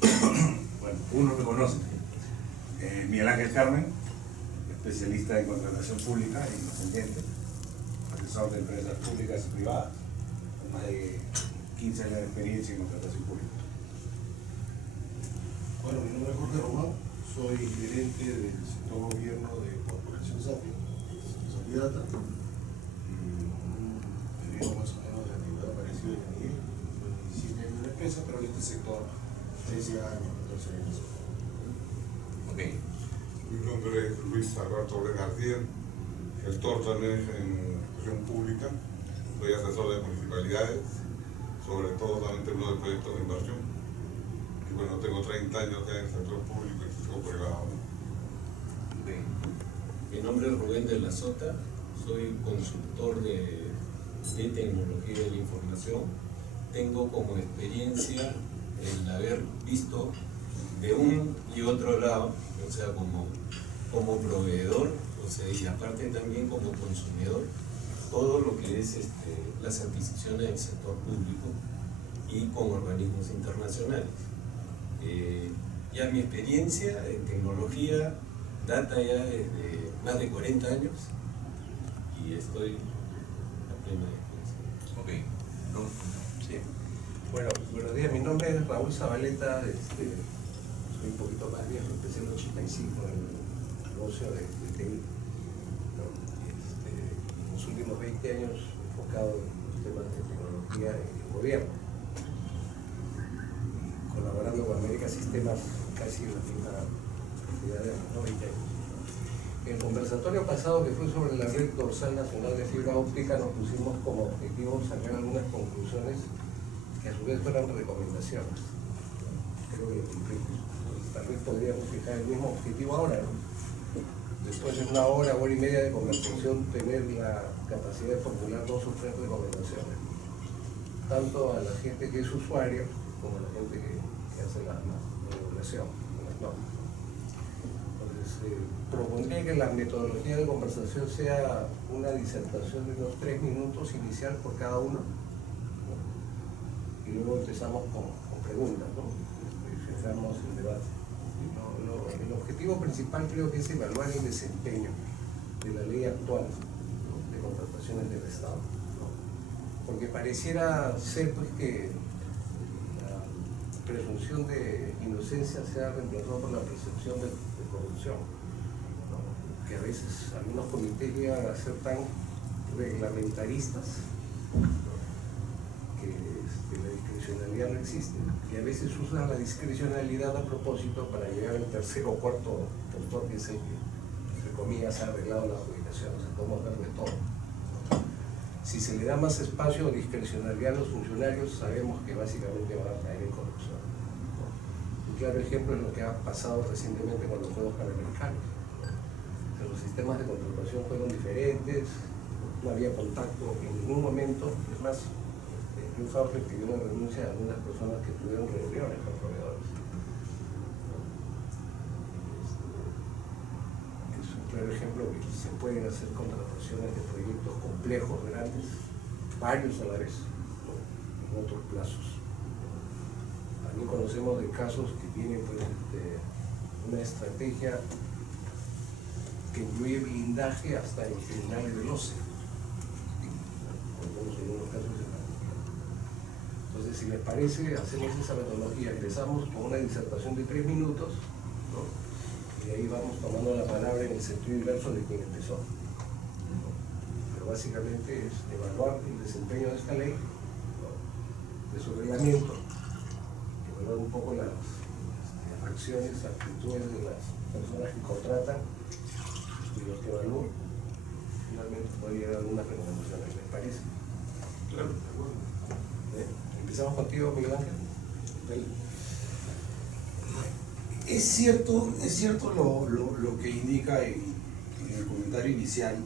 Bueno, uno me conoce. Miguel Ángel Carmen, especialista en contratación pública e independiente, asesor de empresas públicas y privadas, con más de 15 años de experiencia en contratación pública. Bueno, mi nombre es Jorge Román, soy gerente del sector gobierno de Corporación Sapio, Solidata, un periodo más o menos de actividad parecido a Miguel, 17 años en la empresa, pero en este sector 13 años, 14 años. Ok. Mi nombre es Luis Alberto Orden García, gestor también en gestión pública, soy asesor de municipalidades, sobre todo también termino de proyectos de inversión. Y bueno, tengo 30 años ya en el sector público y el sector privado. Okay. Mi nombre es Rubén de la Sota, soy consultor de tecnología de la información. Tengo como experiencia el haber visto de un y otro lado, o sea, como proveedor, o sea, y aparte también como consumidor, todo lo que es las adquisiciones del sector público y con organismos internacionales. Ya mi experiencia en tecnología data ya desde más de 40 años y estoy a plena disposición. Ok. ¿No? Sí. Bueno, buenos días, mi nombre es Raúl Zabaleta, soy un poquito más viejo, empecé en el 85 en el negocio de TI. ¿No? En los últimos 20 años enfocado en temas de tecnología en el gobierno, y colaborando con América Sistemas casi en la misma cantidad de años, ¿no? 20 años. En el conversatorio pasado, que fue sobre la red dorsal nacional de fibra óptica, nos pusimos como objetivo sacar algunas conclusiones que a su vez fueran recomendaciones. Creo que cumplimos. Tal vez podríamos fijar el mismo objetivo ahora, ¿no? Después de una hora y media de conversación, tener la capacidad de formular 2 o 3 recomendaciones, tanto a la gente que es usuario como a la gente que hace la regulación, las normas. Entonces, propondría que la metodología de conversación sea una disertación de unos 3 minutos inicial por cada uno, ¿no? Y luego empezamos con preguntas, ¿no? Cerramos el debate. El objetivo principal creo que es evaluar el desempeño de la ley actual, ¿no? De contrataciones del Estado, ¿no? Porque pareciera ser pues que la presunción de inocencia se ha reemplazado por la percepción de corrupción, ¿no? Que a veces algunos comités llegan a ser tan reglamentaristas, ¿no? Que la discrecionalidad no existe, y a veces usan la discrecionalidad a propósito para llegar al tercer o cuarto postor, que es el que, entre comillas, ha arreglado la adjudicación. O sea, podemos ver de todo, ¿no? Si se le da más espacio o discrecionalidad a los funcionarios, sabemos que básicamente van a caer en corrupción, ¿no? Un claro ejemplo es lo que ha pasado recientemente con los Juegos Panamericanos, ¿no? O sea, los sistemas de contratación fueron diferentes, no había contacto en ningún momento. Es más, incluso ahora pidió una renuncia a algunas personas que tuvieron reuniones con proveedores. Es un claro ejemplo que se pueden hacer contrataciones de proyectos complejos, grandes, varios a la vez, ¿no? En otros plazos. También conocemos de casos que tienen pues, una estrategia que incluye blindaje hasta en los tribunales del OCE. Conocemos algunos casos de. Entonces, si les parece, hacemos esa metodología. Empezamos con una disertación de 3 minutos, ¿no? Y de ahí vamos tomando la palabra en el sentido inverso de quien empezó, ¿no? Pero básicamente es evaluar el desempeño de esta ley, ¿no? De su reglamento, evaluar un poco las acciones, actitudes de las personas que contratan y los que evalúan. Finalmente podría dar algunas recomendaciones, ¿les parece? Claro, de acuerdo. Empezamos contigo, Miguel Ángel. Es cierto lo que indica en el comentario inicial,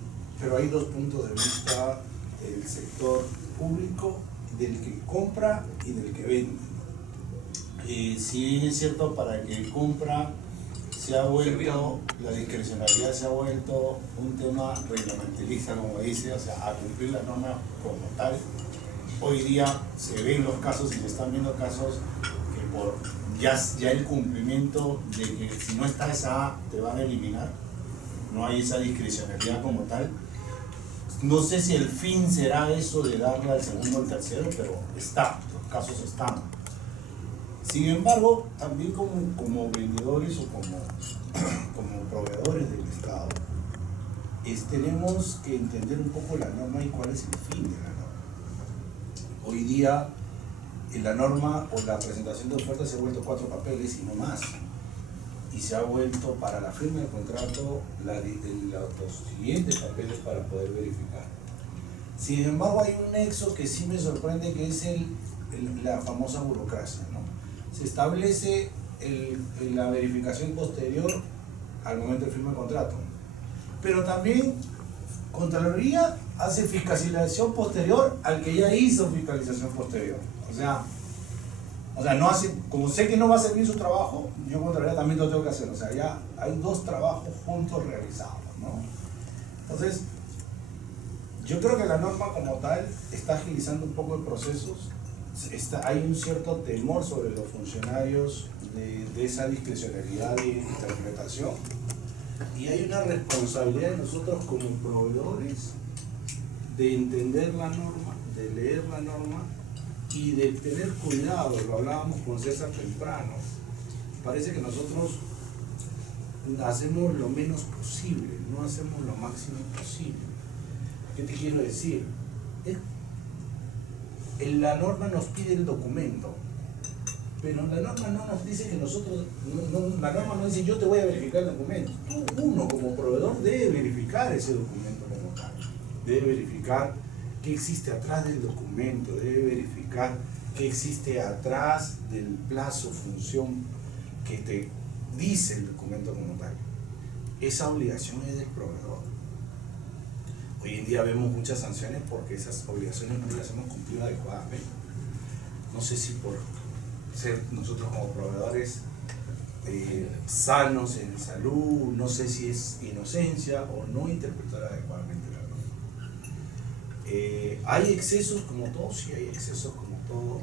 pero hay 2 puntos de vista del sector público, del que compra y del que vende. Sí es cierto, para el que compra se ha vuelto, la discrecionalidad se ha vuelto un tema reglamentarista, como dice, o sea, a cumplir las normas como tal. Hoy día se ven los casos y se están viendo casos que por ya el cumplimiento de que si no está esa A te van a eliminar, no hay esa discrecionalidad como tal. No sé si el fin será eso de darle al segundo o al tercero, pero está, los casos están. Sin embargo, también como vendedores o como proveedores del Estado, tenemos que entender un poco la norma y cuál es el fin de la norma. Hoy día, la norma o la presentación de ofertas se ha vuelto 4 papeles y no más. Y se ha vuelto para la firma del contrato los siguientes papeles para poder verificar. Sin embargo, hay un nexo que sí me sorprende, que es la famosa burocracia, ¿no? Se establece la verificación posterior al momento de firma del contrato, pero también Contraloría hace fiscalización posterior al que ya hizo fiscalización posterior. O sea, no hace, como sé que no va a hacer bien su trabajo, yo Contraloría también lo tengo que hacer. O sea, ya hay 2 trabajos juntos realizados, ¿no? Entonces, yo creo que la norma como tal está agilizando un poco el proceso. Hay un cierto temor sobre los funcionarios de esa discrecionalidad de interpretación, y hay una responsabilidad de nosotros como proveedores de entender la norma, de leer la norma y de tener cuidado. Lo hablábamos con César temprano. Parece que nosotros hacemos lo menos posible, no hacemos lo máximo posible. ¿Qué te quiero decir? La norma nos pide el documento, pero la norma no nos dice que nosotros, la norma no dice yo te voy a verificar el documento. Uno como proveedor debe verificar ese documento como tal, debe verificar qué existe atrás del documento, debe verificar qué existe atrás del plazo, función que te dice el documento como tal. Esa obligación es del proveedor. Hoy en día vemos muchas sanciones porque esas obligaciones no las hemos cumplido adecuadamente. No sé si por ser nosotros como proveedores sanos en salud, no sé si es inocencia o no interpretar adecuadamente la norma. ¿Hay excesos como todo? Sí, hay excesos como todo.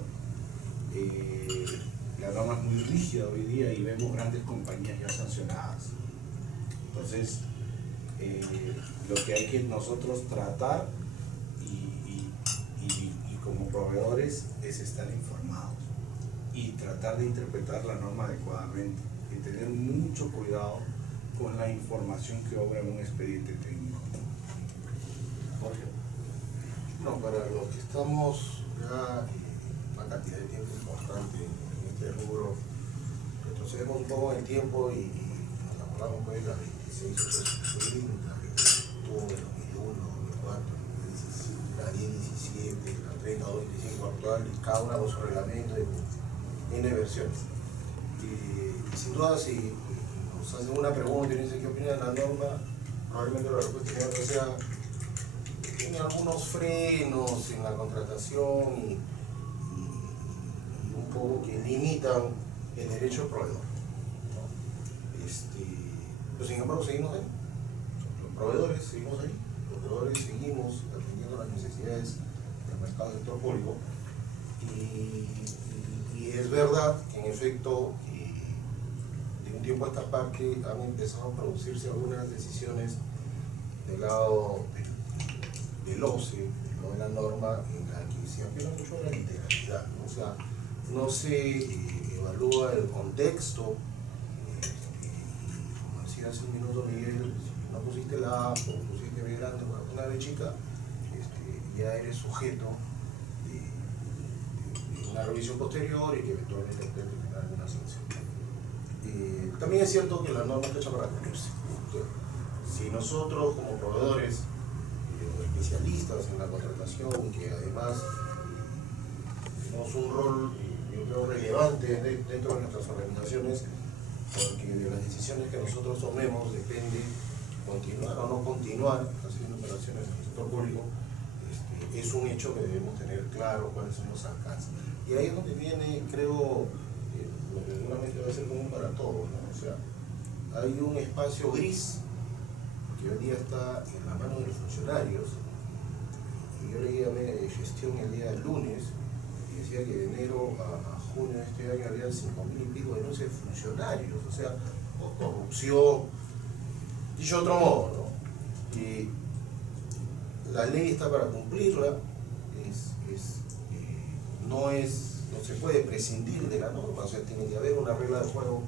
La norma es muy rígida hoy día y vemos grandes compañías ya sancionadas. Entonces, lo que hay que nosotros tratar y como proveedores es estar informados y tratar de interpretar la norma adecuadamente y tener mucho cuidado con la información que obra en un expediente técnico. Jorge. No, para los que estamos ya una cantidad de tiempo importante en este rubro, retrocedemos un poco en el tiempo y nos acordamos pues de las 26 30 que tuvo en 2001, 2004, la 10, 17, la 30, 25 actual, y cada una con su reglamento tiene versiones. Y sin duda, si nos hacen una pregunta y nos dicen qué opina de la norma, probablemente la respuesta inmediata sea tiene algunos frenos en la contratación y un poco que limitan el derecho del proveedor, ¿no? Pero sin embargo seguimos ahí, los proveedores seguimos ahí, los proveedores seguimos atendiendo las necesidades del mercado del sector público y es verdad que en efecto de un tiempo a esta parte han empezado a producirse algunas decisiones del lado del OCE, no de la norma, en la que se apela mucho a la literalidad, ¿no? O sea, no se evalúa el contexto, como decía hace un minuto Miguel, si no pusiste la A o pusiste B grande o una B chica, ya eres sujeto de una revisión posterior y que eventualmente puede tener alguna sanción. También es cierto que la norma está hecha para cumplirse. Si nosotros como proveedores especialistas en la contratación, que además tenemos un rol, yo creo, relevante dentro de nuestras organizaciones, porque de las decisiones que nosotros tomemos depende continuar o no continuar haciendo operaciones en el sector público. Es un hecho que debemos tener claro cuáles son los alcances. Y ahí es donde viene, creo, lo que seguramente va a ser común para todos, ¿no? O sea, hay un espacio gris que hoy día está en la mano de los funcionarios. Y yo le llamé gestión el día del lunes, decía que de enero a junio de este año habían 5.000 y pico denuncias de funcionarios, o sea, o corrupción, dicho de otro modo, ¿no? Y la ley está para cumplirla, no se puede prescindir de la norma, o sea, tiene que haber una regla de juego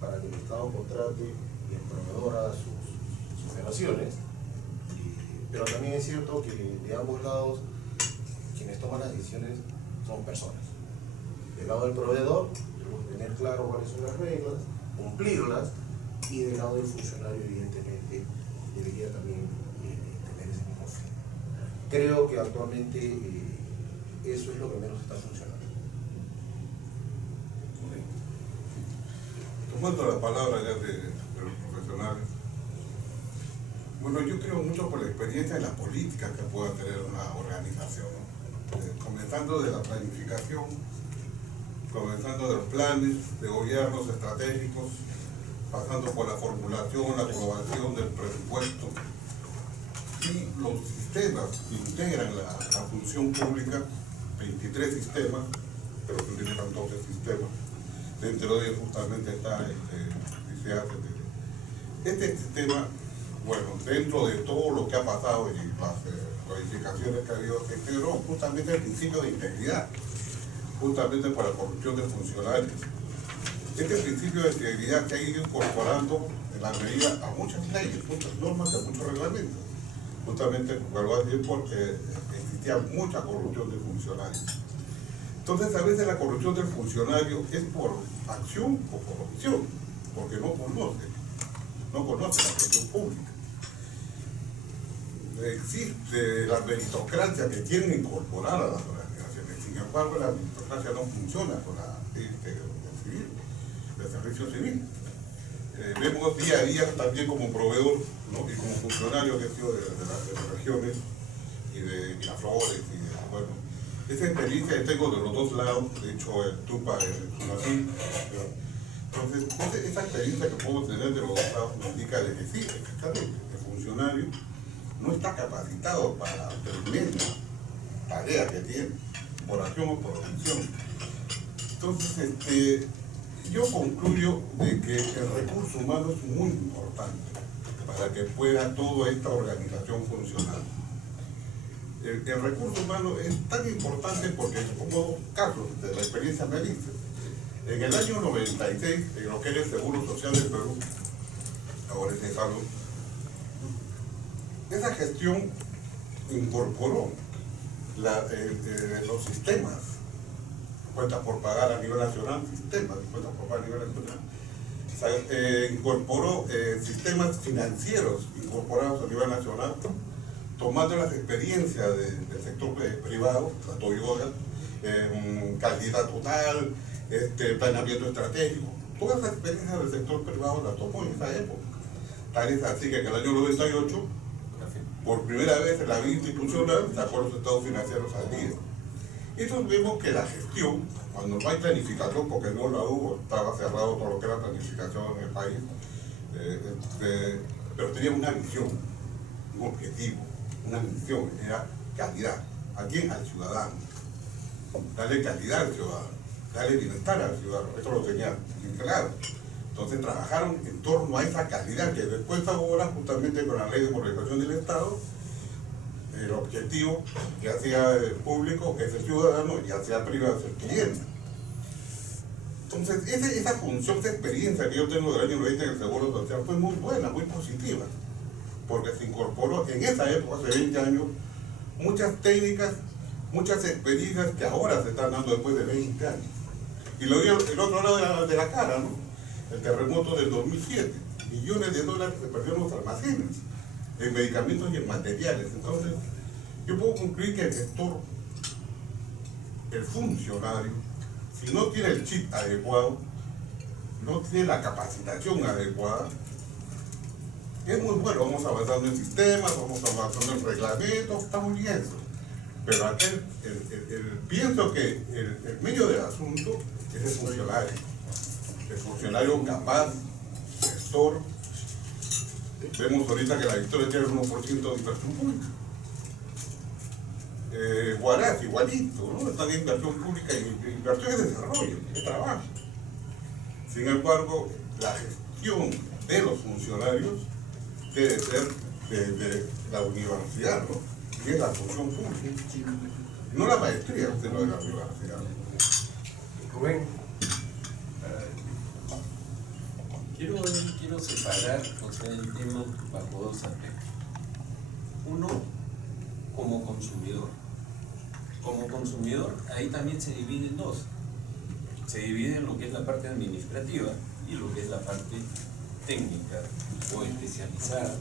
para que el Estado contrate y el proveedor haga sus operaciones. Pero también es cierto que de ambos lados quienes toman las decisiones son personas. Del lado del proveedor, tenemos que tener claro cuáles son las reglas, cumplirlas, y del lado del funcionario, evidentemente, debería también tener ese mismo fin. Creo que actualmente eso es lo que menos está funcionando. Tomando la palabra ya de los profesionales, bueno, yo creo mucho por la experiencia en la política que pueda tener una organización, ¿no? Comenzando de la planificación, comenzando de los planes de gobiernos estratégicos, pasando por la formulación, la aprobación del presupuesto, y los sistemas que integran la función pública, 23 sistemas, pero se utilizan 12 sistemas. Dentro de ellos justamente está este sistema, bueno, dentro de todo lo que ha pasado y las modificaciones que ha habido, se integró justamente el principio de integridad, justamente por la corrupción de funcionarios. Este principio de integridad que ha ido incorporando en la medida a muchas leyes, muchas normas y a muchos reglamentos, justamente, vuelvo a decir, porque existía mucha corrupción de funcionarios. Entonces, a veces la corrupción del funcionario es por acción o por omisión, porque no conoce la cuestión pública. Existe la meritocracia que quieren incorporar a las organizaciones, sin embargo, la meritocracia no funciona con la civil, el servicio civil. Vemos día a día también como proveedor, ¿no? Y como funcionario que he sido de las regiones y de Miraflores y de, bueno, esa experiencia que tengo de los dos lados, de hecho el Tupa es así. Entonces, esa experiencia que puedo tener de los dos lados me indica de que sí, efectivamente, el funcionario no está capacitado para la tremenda tarea que tiene, por acción o por omisión. Entonces, yo concluyo de que el recurso humano es muy importante para que pueda toda esta organización funcionar. El recurso humano es tan importante porque, como casos de la experiencia me dice, en el año 96, en lo que era el Seguro Social del Perú, ahora es de salud, esa gestión incorporó los sistemas, cuentas por pagar a nivel nacional, sistemas de cuentas por pagar a nivel nacional, incorporó sistemas financieros incorporados a nivel nacional, tomando las experiencias del sector privado, la Toyota, calidad total, planeamiento estratégico, todas las experiencias del sector privado las tomó en esa época. Tal es así que en el año 98, por primera vez en la vida institucional, sacó los estados financieros al día. Y entonces vemos que la gestión, cuando no hay planificación, porque no la hubo, estaba cerrado todo lo que era planificación en el país, pero tenía una visión, un objetivo, una misión, era calidad. ¿A quién? Al ciudadano. Darle calidad al ciudadano, darle bienestar al ciudadano. Eso lo tenía bien claro. Entonces trabajaron en torno a esa calidad que después ahora, justamente con la ley de modernización del Estado, el objetivo, ya sea el público, es el ciudadano, ya sea privado, es el cliente. Entonces, esa función, esa experiencia que yo tengo del año 90 en el Seguro Social fue muy buena, muy positiva, porque se incorporó en esa época, hace 20 años, muchas técnicas, muchas experiencias que ahora se están dando después de 20 años. Y lo digo el otro lado de la cara, ¿no? El terremoto del 2007, millones de dólares se perdieron los almacenes, en medicamentos y en materiales. Entonces, yo puedo concluir que el sector, el funcionario, si no tiene el chip adecuado, no tiene la capacitación adecuada, es muy bueno, vamos avanzando en sistemas, vamos avanzando en reglamentos, está muy bien eso. Pero aquel, pienso que el medio del asunto es el funcionario capaz, gestor. Vemos ahorita que la Victoria tiene el 1% de inversión pública. Huaraz, igualito, ¿no? Están en inversión pública y inversión es desarrollo, es trabajo. Sin embargo, la gestión de los funcionarios debe ser de la universidad, ¿no? Y es la función pública. No la maestría, usted no de la universidad. Rubén, Quiero separar, o sea, el tema bajo dos aspectos. Uno, como consumidor. Como consumidor, ahí también se divide en dos. Se divide en lo que es la parte administrativa y lo que es la parte técnica o especializada,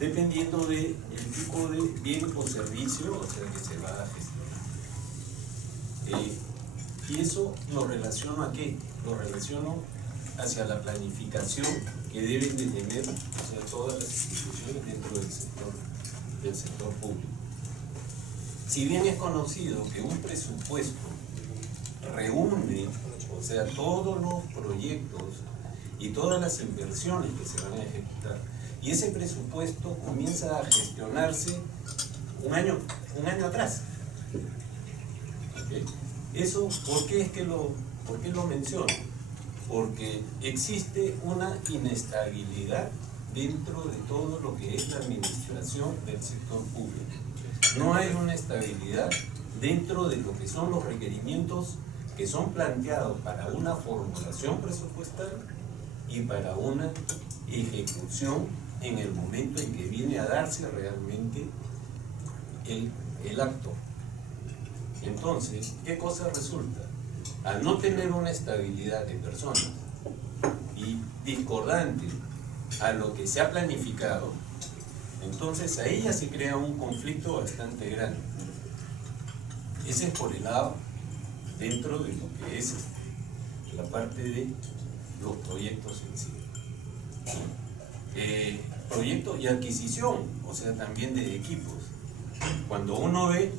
dependiendo del tipo de bien o servicio, o sea, que se va a gestionar. Y eso lo relaciono ¿a qué? Lo relaciono hacia la planificación que deben de tener, o sea, todas las instituciones dentro del sector público. Si bien es conocido que un presupuesto reúne, o sea, todos los proyectos y todas las inversiones que se van a ejecutar, y ese presupuesto comienza a gestionarse un año atrás. ¿Okay? Eso, ¿por qué lo menciono? Porque existe una inestabilidad dentro de todo lo que es la administración del sector público. No hay una estabilidad dentro de lo que son los requerimientos que son planteados para una formulación presupuestal y para una ejecución en el momento en que viene a darse realmente el acto. Entonces, ¿qué cosa resulta? Al no tener una estabilidad de personas y discordante a lo que se ha planificado, entonces ahí ya se crea un conflicto bastante grande. Ese es por el lado dentro de lo que es la parte de los proyectos en sí. Proyecto y adquisición, o sea, también de equipos. Cuando uno ve,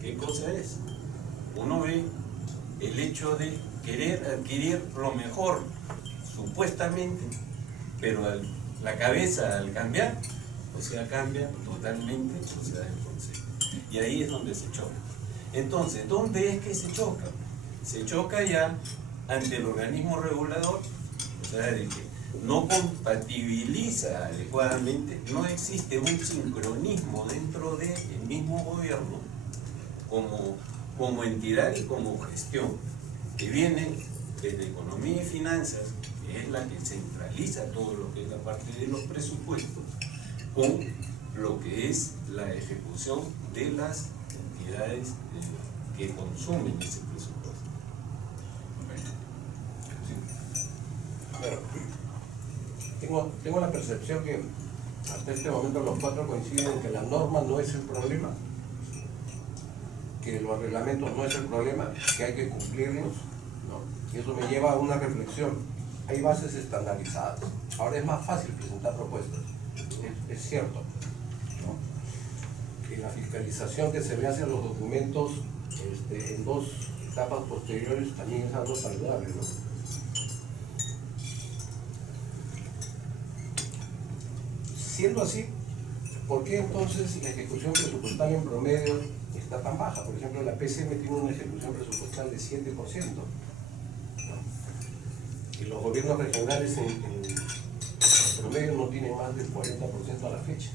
¿qué cosa es? Uno ve el hecho de querer adquirir lo mejor, supuestamente, pero la cabeza al cambiar, o sea, cambia totalmente, o sea, el concepto. Y ahí es donde se choca. Entonces, ¿dónde es que se choca? Se choca ya ante el organismo regulador, o sea, de que no compatibiliza adecuadamente, no existe un sincronismo dentro del mismo gobierno como entidad y como gestión, que viene desde Economía y Finanzas, que es la que centraliza todo lo que es la parte de los presupuestos, con lo que es la ejecución de las entidades que consumen ese presupuesto. Bueno, tengo la percepción que hasta este momento los cuatro coinciden en que la norma no es el problema, que los reglamentos no es el problema, que hay que cumplirlos, ¿no? Y eso me lleva a una reflexión. Hay bases estandarizadas. Ahora es más fácil presentar propuestas. Es cierto, ¿no? Que la fiscalización que se ve hacia los documentos en dos etapas posteriores también es algo saludable, ¿no? Siendo así, ¿por qué entonces la ejecución presupuestal en promedio está tan baja? Por ejemplo, la PCM tiene una ejecución presupuestal de 7%, ¿no? Y los gobiernos regionales en promedio no tienen más del 40% a la fecha,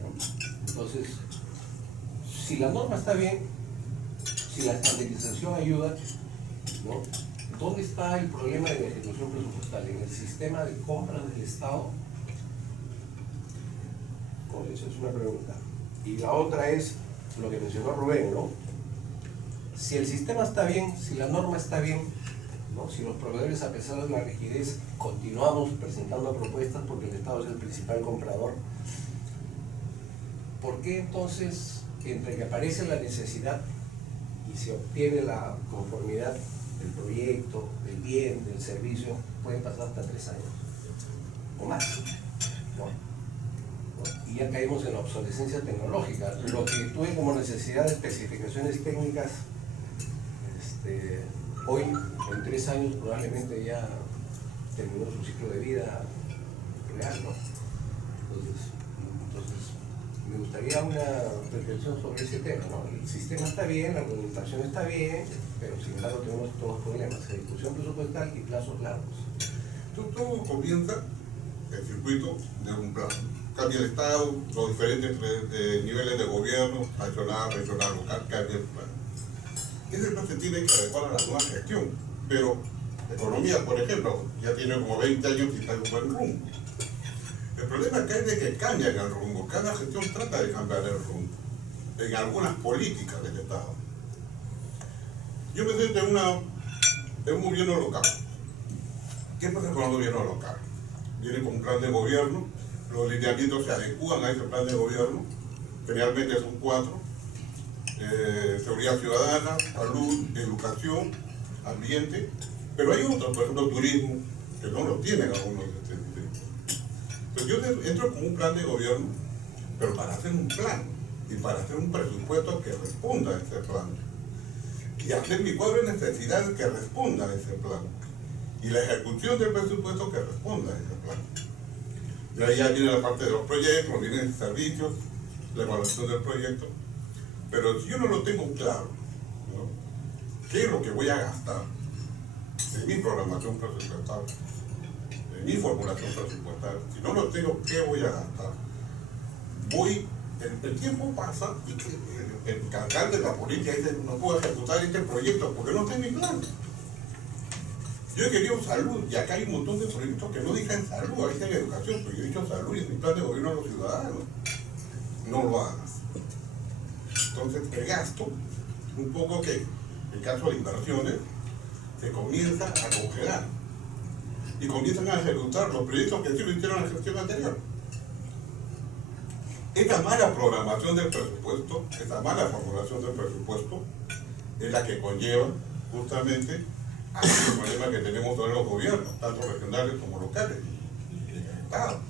¿no? Entonces, si la norma está bien, si la estandarización ayuda, ¿no? ¿Dónde está el problema de la ejecución presupuestal? ¿En el sistema de compras del Estado? Esa es una pregunta. Y la otra es lo que mencionó Rubén, ¿no? Si el sistema está bien, si la norma está bien, ¿no? Si los proveedores, a pesar de la rigidez, continuamos presentando propuestas porque el Estado es el principal comprador, ¿por qué entonces, entre que aparece la necesidad y se obtiene la conformidad del proyecto, del bien, del servicio, pueden pasar hasta 3 años o más, ¿no? Y ya caímos en la obsolescencia tecnológica. Lo que tuve como necesidad de especificaciones técnicas, hoy en 3 años probablemente ya terminó su ciclo de vida real, ¿no? Entonces me gustaría una reflexión sobre ese tema, ¿no? El sistema está bien, la administración está bien, pero sin embargo tenemos todos problemas, ejecución presupuestal y plazos largos. Todo comienza el circuito de un plan. Cambia el Estado, los diferentes niveles de gobierno, nacional, regional, local, cambia el plan. Ese plan se tiene que adecuar a la nueva gestión, pero la economía, por ejemplo, ya tiene como 20 años y está en un buen rumbo. El problema acá es de que cambian el rumbo, cada gestión trata de cambiar el rumbo en algunas políticas del Estado. Yo me siento en un gobierno local. ¿Qué pasa con el gobierno local? Viene con un plan de gobierno, los lineamientos se adecúan a ese plan de gobierno, generalmente son 4, seguridad ciudadana, salud, educación, ambiente, pero hay otros, por ejemplo, turismo, que no lo tienen algunos de este distrito. Entonces yo entro con un plan de gobierno, pero para hacer un plan y para hacer un presupuesto que responda a ese plan. Y hacer mi cuadro de necesidades que responda a ese plan. Y la ejecución del presupuesto que responda a ese plan. Y ahí ya viene la parte de los proyectos, vienen servicios, la evaluación del proyecto. Pero si yo no lo tengo claro, ¿no? ¿Qué es lo que voy a gastar en mi programación presupuestal, en mi formulación presupuestal? Si no lo tengo, ¿qué voy a gastar? El tiempo pasa y el canal de la política dice, no puedo ejecutar este proyecto porque no tengo mi plan. Yo he querido salud, y acá hay un montón de proyectos que no dicen salud, ahí está en educación, pero yo he dicho salud y es mi plan de gobierno a los ciudadanos. No lo hagas. Entonces el gasto, un poco que en caso de inversiones, se comienza a congelar y comienzan a ejecutar los proyectos que sí lo hicieron en la gestión anterior. Esta mala programación del presupuesto, esta mala formulación del presupuesto, es la que conlleva justamente el problema que tenemos todos los gobiernos, tanto regionales como locales, y en el Estado.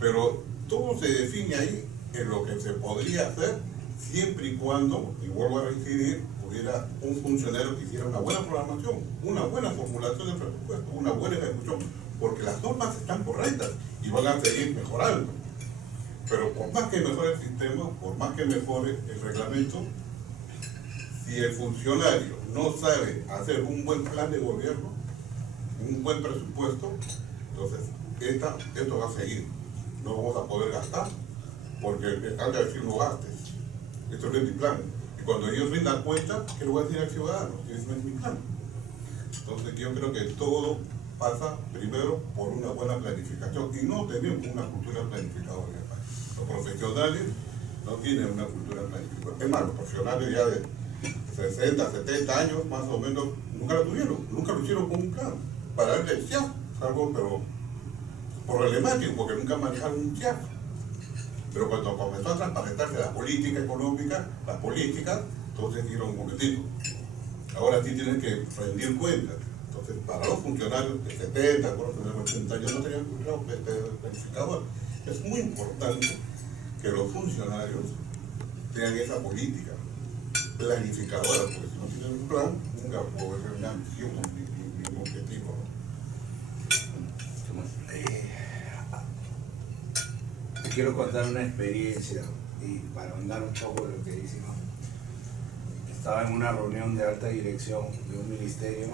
Pero todo se define ahí en lo que se podría hacer siempre y cuando, y vuelvo a reincidir, hubiera un funcionario que hiciera una buena programación, una buena formulación del presupuesto, una buena ejecución, porque las normas están correctas y van a seguir mejorando. Pero por más que mejore el sistema, por más que mejore el reglamento, si el funcionario no sabe hacer un buen plan de gobierno, un buen presupuesto, entonces esto va a seguir. No vamos a poder gastar, porque están de decir no gastes. Esto no es mi plan. Y cuando ellos rindan cuenta, ¿qué le voy a decir al ciudadano? Ese no es mi plan. Entonces yo creo que todo pasa primero por una buena planificación. Y no tenemos una cultura planificadora en el país. Los profesionales no tienen una cultura planificadora. Es más, los profesionales ya de 60, 70 años, más o menos, nunca lo tuvieron. Nunca lo hicieron con un plan. Para él decía algo, pero problemático, porque nunca manejaron un CIAF. Pero cuando comenzó a transparentarse la política económica, las políticas, entonces dijeron un momentito. Ahora sí tienen que rendir cuentas. Entonces, para los funcionarios de 70, los funcionarios de 80 años no tenían planificador. Es muy importante que los funcionarios tengan esa política planificadora, porque si no tienen un plan, nunca puede ser una ambición ni un objetivo, ¿no? Te quiero contar una experiencia y para ahondar un poco lo que dice, ¿no? Estaba en una reunión de alta dirección de un ministerio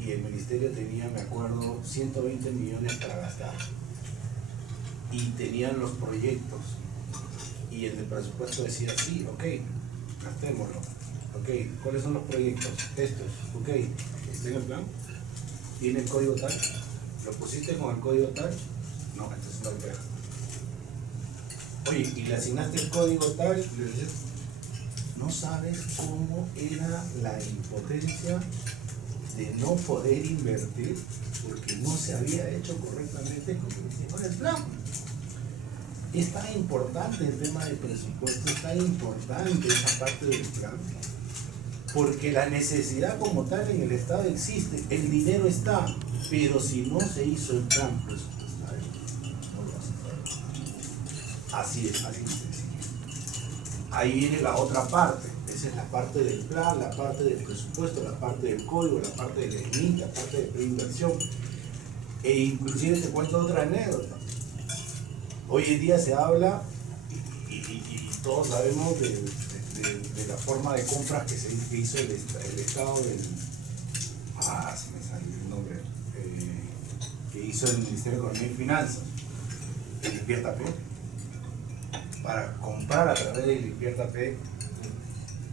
y el ministerio tenía, me acuerdo, 120 millones para gastar y tenían los proyectos y el del presupuesto decía sí, ok, gastémoslo, ok, ¿cuáles son los proyectos? Estos, ok, ¿está en el plan? ¿Tiene el código tal? ¿Lo pusiste con el código tal? No, entonces no hay plan. Oye, ¿y le asignaste el código tal? No sabes cómo era la impotencia de no poder invertir porque no se había hecho correctamente con el plan. Es tan importante el tema del presupuesto, es tan importante esa parte del plan, porque la necesidad como tal en el Estado existe, el dinero está, pero si no se hizo el plan presupuestario, no lo vas a hacer. Así es, así es sencillo. Ahí viene la otra parte, esa es la parte del plan, la parte del presupuesto, la parte del código, la parte del SNIC, la parte de preinversión. E inclusive te cuento otra anécdota. Hoy en día se habla todos sabemos de la forma de compras que hizo el Estado del... se me salió el nombre. Que hizo el Ministerio de Economía y Finanzas, el Invierta P. Para comprar a través del Invierta P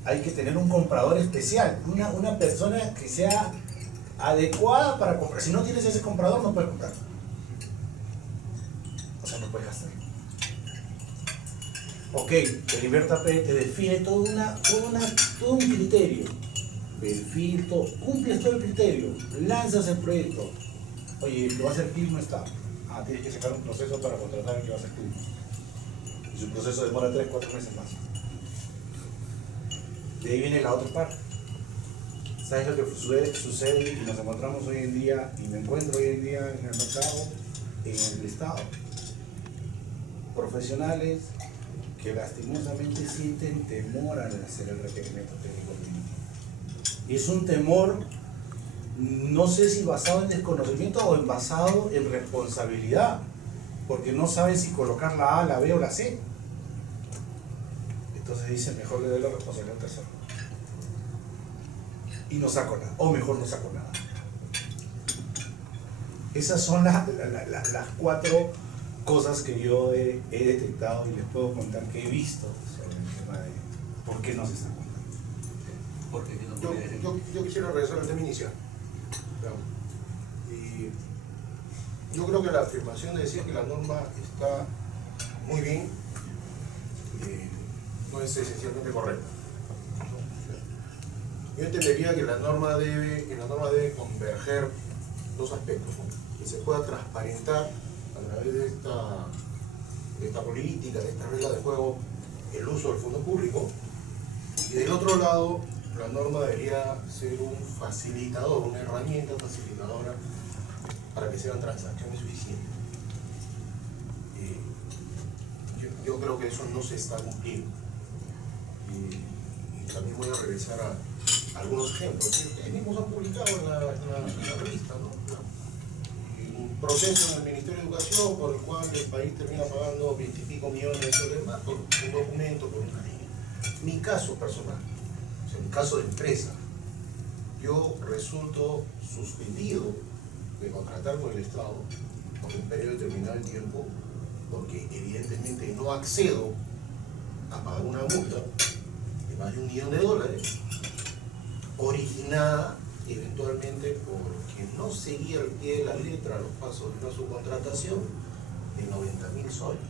hay que tener un comprador especial, una persona que sea adecuada para comprar. Si no tienes ese comprador, no puedes comprar. O sea, no puedes gastar. Ok, el Invierta P te define todo un criterio. Perfil, cumples todo el criterio, lanzas el proyecto. Oye, el que va a hacer clic no está. Tienes que sacar un proceso para contratar al que va a hacer clic. Y su proceso demora 3-4 meses más. De ahí viene la otra parte. ¿Sabes lo que sucede y nos encontramos hoy en día, y me encuentro hoy en día en el mercado, en el Estado? Profesionales que lastimosamente sienten temor al hacer el requerimiento técnico mínimo. Y es un temor, no sé si basado en desconocimiento o basado en responsabilidad, porque no saben si colocar la A, la B o la C. Entonces dicen, mejor le doy la responsabilidad al tercero. Y no saco nada, o mejor no saco nada. Esas son las 4 cosas que yo he detectado y les puedo contar que he visto sobre el tema de por qué no se está contando. Porque no Yo quisiera regresar al tema inicial. Y yo creo que la afirmación de decir que la norma está muy bien no es esencialmente correcta. Yo entendería que la norma debe converger dos aspectos, ¿no? Que se pueda transparentar a través de esta política, de esta regla de juego, el uso del fondo público, y del otro lado, la norma debería ser un facilitador, una herramienta facilitadora para que sean transacciones suficientes. Yo creo que eso no se está cumpliendo. Y también voy a regresar a algunos ejemplos que ustedes mismos han publicado en la revista, ¿no? Un proceso en el Ministerio de Educación por el cual el país termina pagando 20 y pico millones de soles más por un documento, por una ley. Mi caso personal, o sea, mi caso de empresa, yo resulto suspendido de contratar con el Estado por un periodo determinado de tiempo porque evidentemente no accedo a pagar una multa de más de $1 millón, originada eventualmente porque no seguía al pie de la letra los pasos de una subcontratación de 90.000 soles,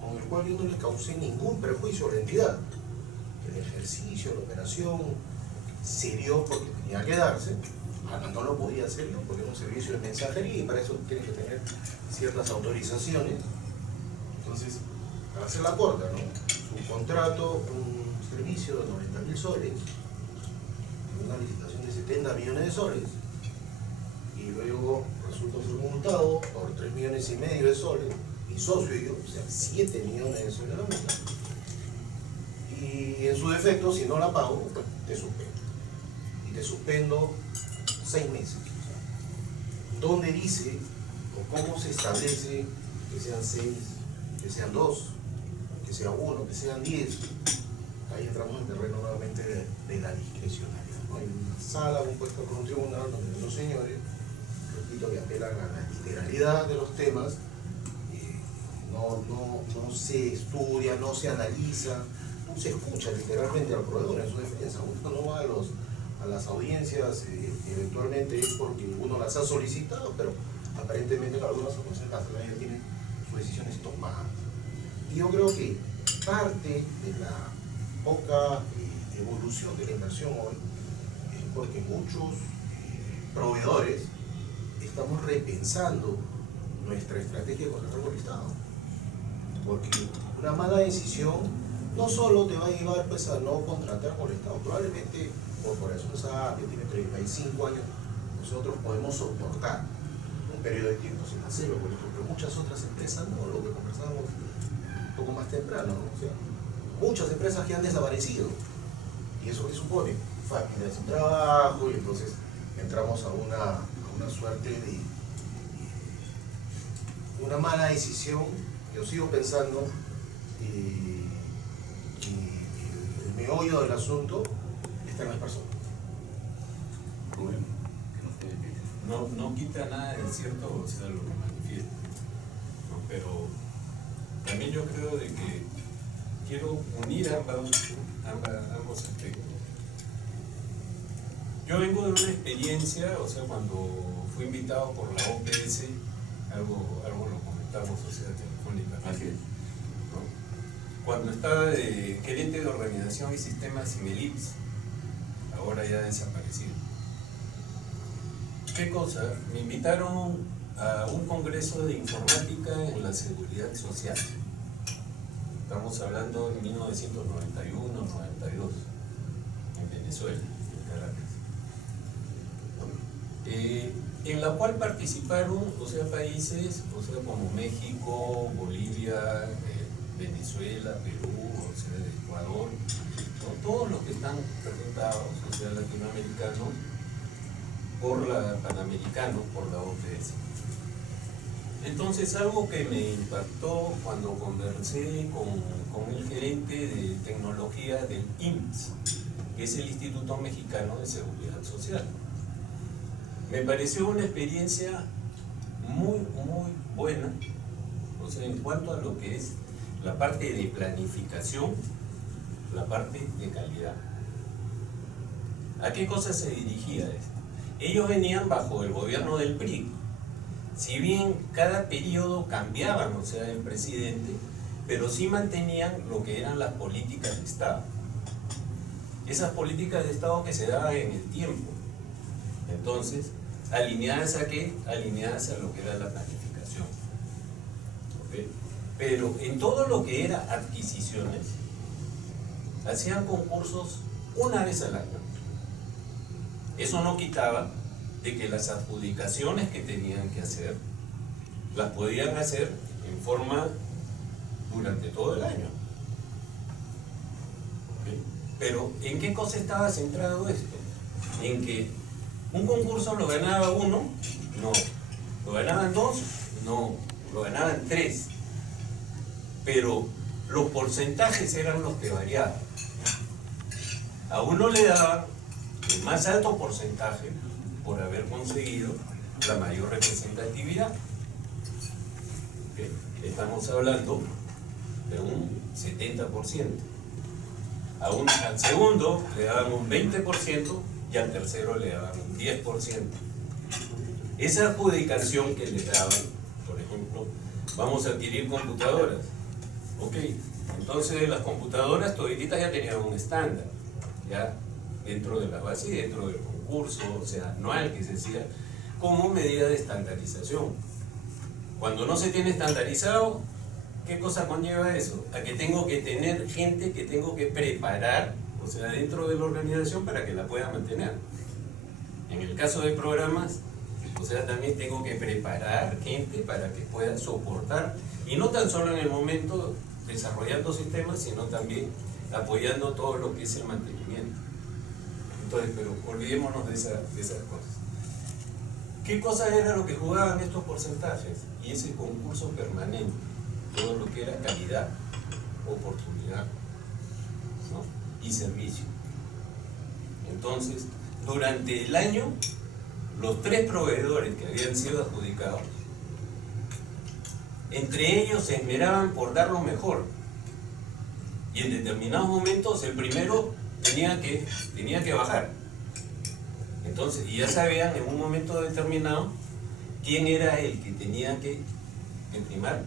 con el cual yo no le causé ningún perjuicio a la entidad. El ejercicio, la operación se dio porque tenía que darse. No lo podía hacer yo porque es un servicio de mensajería y para eso tiene que tener ciertas autorizaciones. Entonces, para hacer la corta, ¿no? Subcontrato un servicio de 90.000 soles, una licitación de 70 millones de soles, y luego resulta ser multado por 3,5 millones de soles, y socio yo, o sea, 7 millones de soles de la multa. Y en su defecto, si no la pago, pues te suspendo. Y te suspendo 6 meses. ¿Dónde dice o cómo se establece que sean 6, que sean 2, que sea 1, que sean 10? Ahí entramos en terreno nuevamente de la discrecionalidad, ¿no? Hay una sala compuesta por un tribunal donde los señores, repito, que apelan a la literalidad de los temas, no se estudia, no se analiza, no se escucha literalmente al proveedor en su defensa. Uno no va a las audiencias, eventualmente es porque uno las ha solicitado, pero aparentemente en algunas ocasiones la Asamblea ya tiene sus decisiones tomadas. Y yo creo que parte de la poca evolución de la inversión hoy es porque muchos proveedores estamos repensando nuestra estrategia de contratar con el Estado. Porque una mala decisión no solo te va a llevar pues, a no contratar con el Estado, probablemente Corporación SAP, que tiene 35 años, nosotros podemos soportar un periodo de tiempo sin hacerlo, por ejemplo, pero muchas otras empresas no, lo que conversábamos un poco más temprano, ¿no? O sea, muchas empresas que han desaparecido, y eso que supone familias sin trabajo, y entonces entramos a una suerte de una mala decisión. Yo sigo pensando meollo del asunto está en las personas. Rubén, no quita nada de cierto, o sea, lo que manifiesta, ¿no? Pero también yo creo de que quiero unir ambos aspectos. Yo vengo de una experiencia, o sea, cuando fui invitado por la OPS, algo lo comentamos, o sea, telefónicamente, ¿no? Cuando estaba de gerente de organización y sistemas en el IPS, ahora ya desaparecido. ¿Qué cosa? Me invitaron a un congreso de informática en la seguridad social. Estamos hablando de 1991-92, en Venezuela, en Caracas. En la cual participaron, o sea, países, o sea, como México, Bolivia, Venezuela, Perú, o sea, Ecuador, ¿no? Todos los que están representados, o sea, latinoamericanos, panamericanos por la OPS. Entonces, algo que me impactó cuando conversé con el gerente de tecnología del IMSS, que es el Instituto Mexicano de Seguridad Social. Me pareció una experiencia muy buena, o sea, en cuanto a lo que es la parte de planificación, la parte de calidad. ¿A qué cosa se dirigía esto? Ellos venían bajo el gobierno del PRI. Si bien cada periodo cambiaban, o sea, el presidente, pero sí mantenían lo que eran las políticas de Estado. Esas políticas de Estado que se daban en el tiempo. Entonces, ¿alineadas a qué? Alineadas a lo que era la planificación. ¿Okay? Pero en todo lo que era adquisiciones, hacían concursos una vez al año. Eso no quitaba de que las adjudicaciones que tenían que hacer, las podían hacer en forma durante todo el año. ¿Okay? Pero ¿en qué cosa estaba centrado esto? En que un concurso lo ganaba uno, no. Lo ganaban dos, no. Lo ganaban tres. Pero los porcentajes eran los que variaban. A uno le daban el más alto porcentaje por haber conseguido la mayor representatividad. ¿Okay? Estamos hablando de un 70%. Al segundo le daban un 20% y al tercero le daban un 10%. Esa adjudicación que le daban, por ejemplo, vamos a adquirir computadoras. Ok, entonces las computadoras todititas ya tenían un estándar, ya dentro de la base y dentro del concurso, o sea, anual que se hacía como medida de estandarización. Cuando no se tiene estandarizado, ¿qué cosa conlleva eso? A que tengo que tener gente que tengo que preparar, o sea, dentro de la organización para que la pueda mantener. En el caso de programas, o sea, también tengo que preparar gente para que pueda soportar, y no tan solo en el momento desarrollando sistemas, sino también apoyando todo lo que es el mantenimiento. Entonces, pero olvidémonos de esas cosas. ¿Qué cosa era lo que jugaban estos porcentajes? Y ese concurso permanente, todo lo que era calidad, oportunidad, ¿no? Y servicio. Entonces, durante el año, los tres proveedores que habían sido adjudicados, entre ellos se esmeraban por dar lo mejor. Y en determinados momentos el primero tenía que bajar. Entonces, y ya sabían en un momento determinado quién era el que tenía que primar,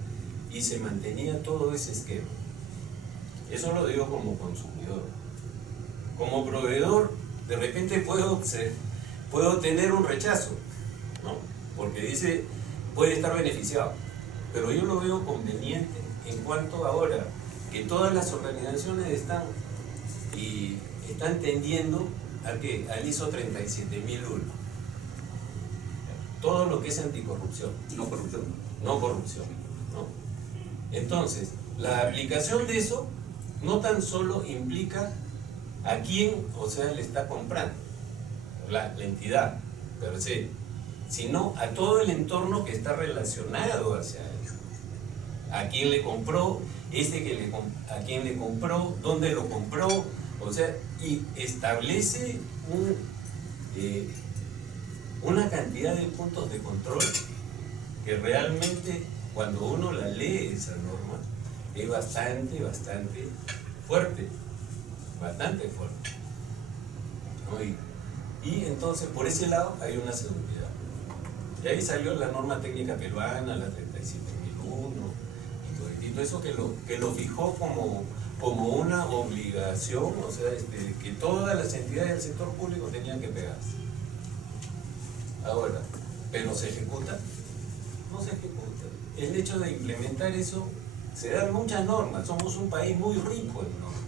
y se mantenía todo ese esquema. Eso lo digo como consumidor. Como proveedor, de repente puedo tener un rechazo, ¿no? Porque dice, puede estar beneficiado. Pero yo lo veo conveniente en cuanto ahora que todas las organizaciones están tendiendo al ISO 37001. Todo lo que es anticorrupción. No corrupción. No corrupción, ¿no? Entonces, la aplicación de eso no tan solo implica a quién, o sea, le está comprando, la entidad per se, sino a todo el entorno que está relacionado hacia él. A quién le compró, a quién le compró, dónde lo compró, O sea, y establece una cantidad de puntos de control que realmente cuando uno la lee esa norma es bastante fuerte, bastante fuerte, ¿no? Y entonces por ese lado hay una seguridad. Y ahí salió la norma técnica peruana, la 37.001, y todo eso que lo fijó como una obligación, o sea, que todas las entidades del sector público tenían que pegarse. Ahora, ¿pero se ejecuta? No se ejecuta. El hecho de implementar eso, se dan muchas normas, somos un país muy rico en normas,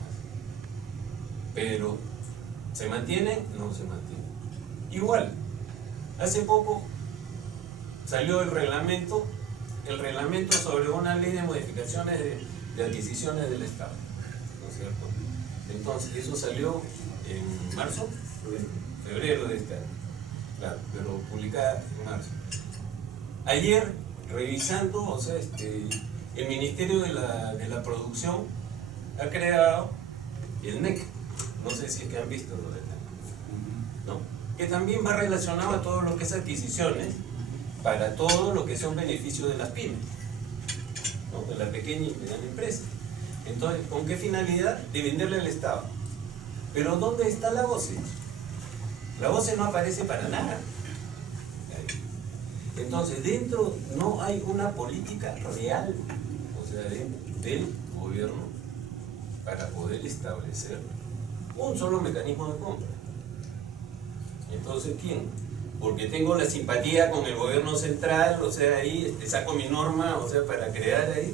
pero ¿se mantiene? No se mantiene. Igual, hace poco salió el reglamento sobre una ley de modificaciones de adquisiciones del Estado, ¿no es cierto? Entonces, eso salió en marzo, febrero de este año, claro, pero publicada en marzo. Ayer, revisando, o sea, el Ministerio de la Producción ha creado el NEC, no sé si es que han visto lo del NEC, ¿no? Que también va relacionado a todo lo que es adquisiciones, para todo lo que son beneficios de las pymes, ¿no? De la pequeña y mediana empresa. Entonces, ¿con qué finalidad? De venderle al Estado. Pero ¿dónde está la OCE? La OCE no aparece para nada. Entonces, dentro no hay una política real, o sea, del gobierno para poder establecer un solo mecanismo de compra. Entonces, ¿quién? Porque tengo la simpatía con el gobierno central, o sea, ahí saco mi norma, o sea, para crear ahí,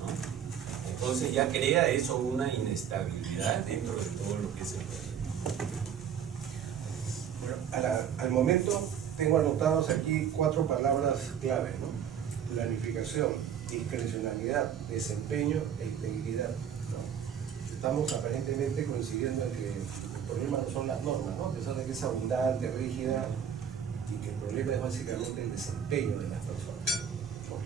¿no? Entonces ya crea eso una inestabilidad dentro de todo lo que es el país. Bueno, al momento tengo anotados aquí 4 palabras clave, ¿no? Planificación, discrecionalidad, desempeño e integridad, ¿no? Estamos aparentemente coincidiendo en que el problema no son las normas, ¿no? A pesar de que es abundante, rígida, y que el problema es básicamente el desempeño de las personas, ¿no?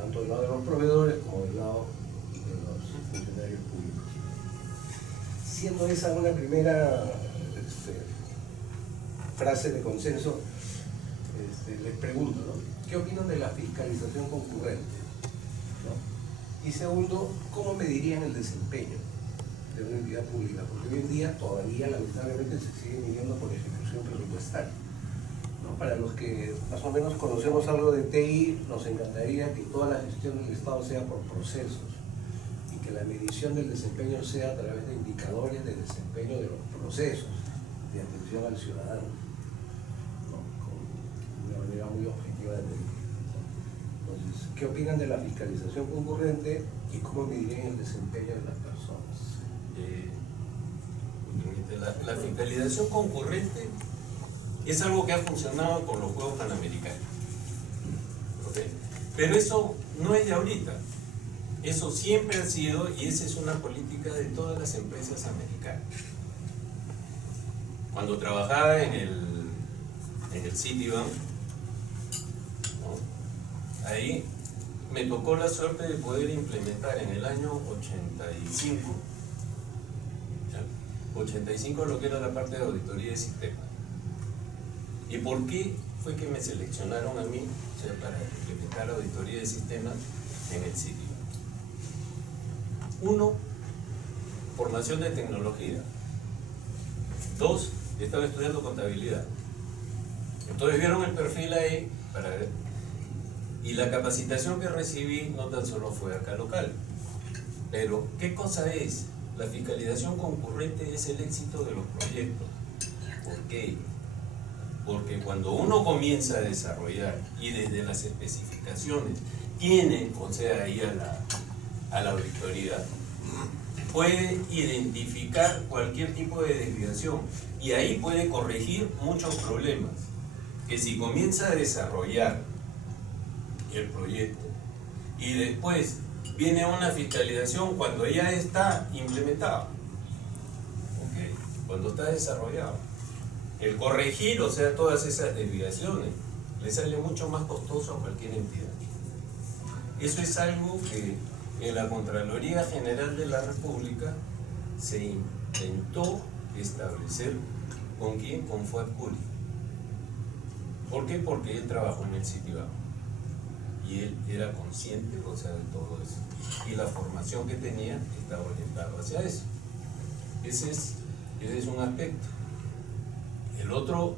Tanto del lado de los proveedores como del lado de los funcionarios públicos. Siendo esa una primera frase de consenso, les pregunto, ¿no? ¿Qué opinan de la fiscalización concurrente? ¿No? Y segundo, ¿cómo medirían el desempeño de una entidad pública? Porque hoy en día todavía lamentablemente se sigue midiendo por ejecución presupuestaria, ¿no? Para los que más o menos conocemos algo de TI, nos encantaría que toda la gestión del Estado sea por procesos y que la medición del desempeño sea a través de indicadores de desempeño de los procesos de atención al ciudadano, ¿no? Con una manera muy objetiva de medir. Entonces, ¿qué opinan de la fiscalización concurrente y cómo medirían el desempeño de las personas? La fiscalización concurrente es algo que ha funcionado con los Juegos Panamericanos, ¿okay? Pero eso no es de ahorita, eso siempre ha sido, y esa es una política de todas las empresas americanas. Cuando trabajaba en el Citibank, ¿no? Ahí me tocó la suerte de poder implementar en el año 85 lo que era la parte de auditoría de sistemas. ¿Y por qué fue que me seleccionaron a mí, o sea, para implementar auditoría de sistemas en el sitio? 1, formación de tecnología. 2, estaba estudiando contabilidad. Entonces vieron el perfil ahí para ver. Y la capacitación que recibí no tan solo fue acá local. Pero, ¿qué cosa es? La fiscalización concurrente es el éxito de los proyectos. ¿Por qué? Porque cuando uno comienza a desarrollar y desde las especificaciones tiene, o sea, ahí a la auditoría, puede identificar cualquier tipo de desviación y ahí puede corregir muchos problemas. Que si comienza a desarrollar el proyecto y después viene una fiscalización cuando ya está implementado, ¿okay? Cuando está desarrollado, el corregir, o sea, todas esas desviaciones le sale mucho más costoso a cualquier entidad. Eso es algo que en la Contraloría General de la República se intentó establecer con quién, con Fuad Curi. ¿Por qué? Porque él trabajó en el Citibank y él era consciente, o sea, de todo eso, y la formación que tenía estaba orientada hacia eso. Ese es un aspecto. El otro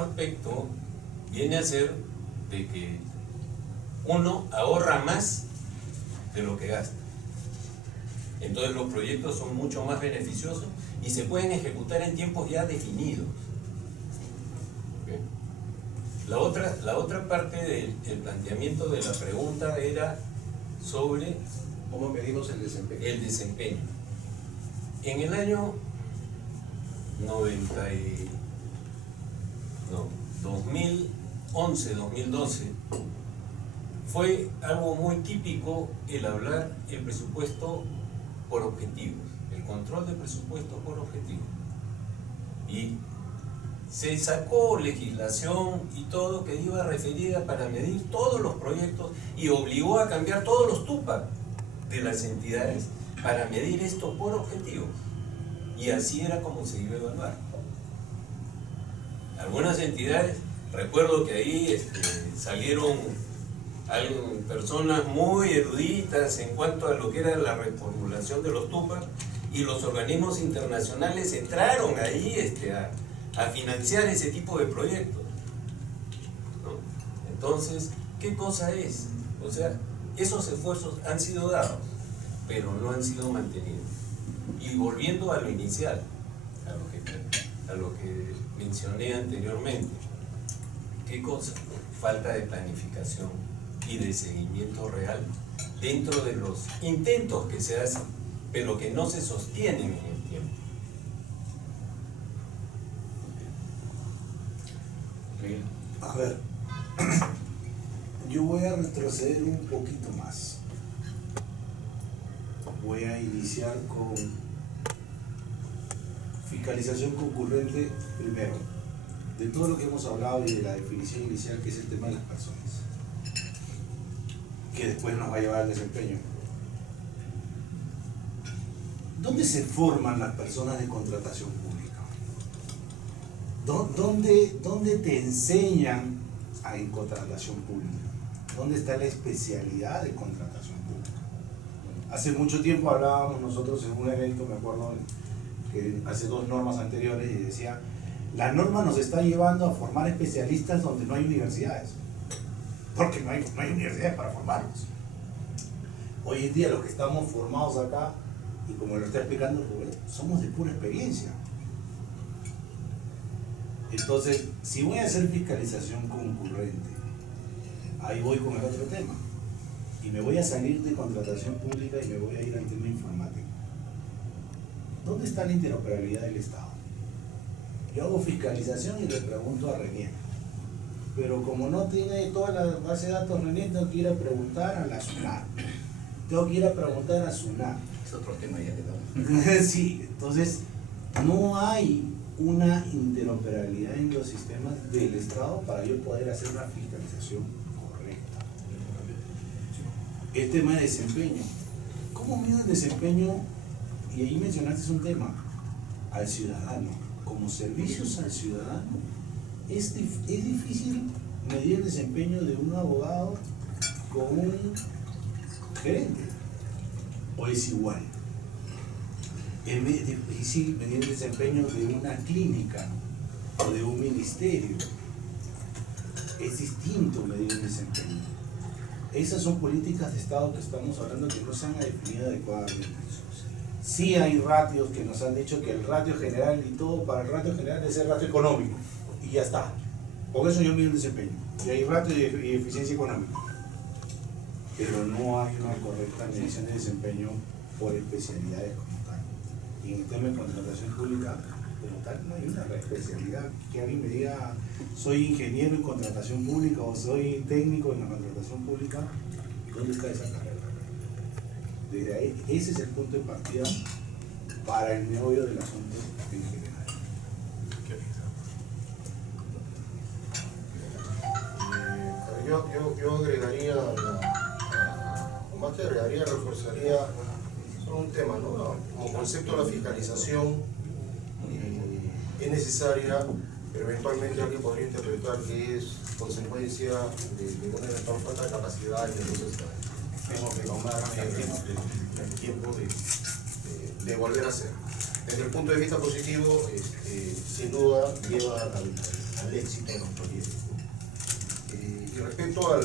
aspecto viene a ser de que uno ahorra más de lo que gasta. Entonces los proyectos son mucho más beneficiosos y se pueden ejecutar en tiempos ya definidos. ¿Okay? La otra parte del planteamiento de la pregunta era sobre ¿Cómo medimos el desempeño? el desempeño. En el año 2011-2012 fue algo muy típico el hablar el presupuesto por objetivos, el control del presupuesto por objetivos. Y se sacó legislación y todo que iba referida para medir todos los proyectos y obligó a cambiar todos los TUPA de las entidades para medir esto por objetivos. Y así era como se iba a evaluar. Algunas entidades, recuerdo que ahí salieron personas muy eruditas en cuanto a lo que era la reformulación de los TUPA, y los organismos internacionales entraron ahí a financiar ese tipo de proyectos, ¿no? Entonces, ¿qué cosa es? O sea, esos esfuerzos han sido dados, pero no han sido mantenidos. Y volviendo a lo inicial, a lo que mencioné anteriormente, ¿qué cosa? Falta de planificación y de seguimiento real dentro de los intentos que se hacen, pero que no se sostienen en el tiempo. A ver, yo voy a retroceder un poquito más. Voy a iniciar con fiscalización concurrente primero, de todo lo que hemos hablado y de la definición inicial, que es el tema de las personas, que después nos va a llevar al desempeño. ¿Dónde se forman las personas de contratación pública? ¿Dónde te enseñan en contratación pública? ¿Dónde está la especialidad de contratación pública? Hace mucho tiempo hablábamos nosotros en un evento, me acuerdo que hace 2 normas anteriores, y decía, la norma nos está llevando a formar especialistas donde no hay universidades, porque no hay universidades para formarlos. Hoy en día los que estamos formados acá, y como lo está explicando Rubén, somos de pura experiencia. Entonces, si voy a hacer fiscalización concurrente, ahí voy con el otro tema, y me voy a salir de contratación pública y me voy a ir al tema informático. ¿Dónde está la interoperabilidad del Estado? Yo hago fiscalización y le pregunto a Renier, pero como no tiene toda la base de datos Renier, tengo que ir a preguntar a la SUNAT, tengo que ir a preguntar a SUNAT. Es otro tema ya que estamos. Sí, entonces no hay una interoperabilidad en los sistemas del Estado para yo poder hacer una fiscalización correcta. El tema de desempeño. ¿Cómo mido el desempeño? Y ahí mencionaste un tema, al ciudadano. Como servicios al ciudadano, es difícil medir el desempeño de un abogado con un gerente. ¿O es igual? Es difícil medir el desempeño de una clínica o de un ministerio. Es distinto medir el desempeño. Esas son políticas de Estado que estamos hablando que no se han definido adecuadamente. Sí hay ratios que nos han dicho que el ratio general y todo, para el ratio general es el ratio económico. Y ya está. Por eso yo mido el desempeño. Y hay ratio y eficiencia económica. Pero no hay una correcta medición de desempeño por especialidades como tal. Y en el tema de contratación pública, como tal, no hay una especialidad que alguien me diga, soy ingeniero en contratación pública o soy técnico en la contratación pública. ¿Dónde está esa carrera? Desde ahí, ese es el punto de partida para el meollo del asunto en general. Yo agregaría, o más que agregaría, reforzaría, son un tema, ¿no? Como concepto la fiscalización es necesaria, pero eventualmente alguien podría interpretar que es consecuencia de una eventual falta de capacidad y entonces tengo que tomarme el tiempo de volver a hacer. Desde el punto de vista positivo, sin duda lleva al éxito de los proyectos. Y respecto al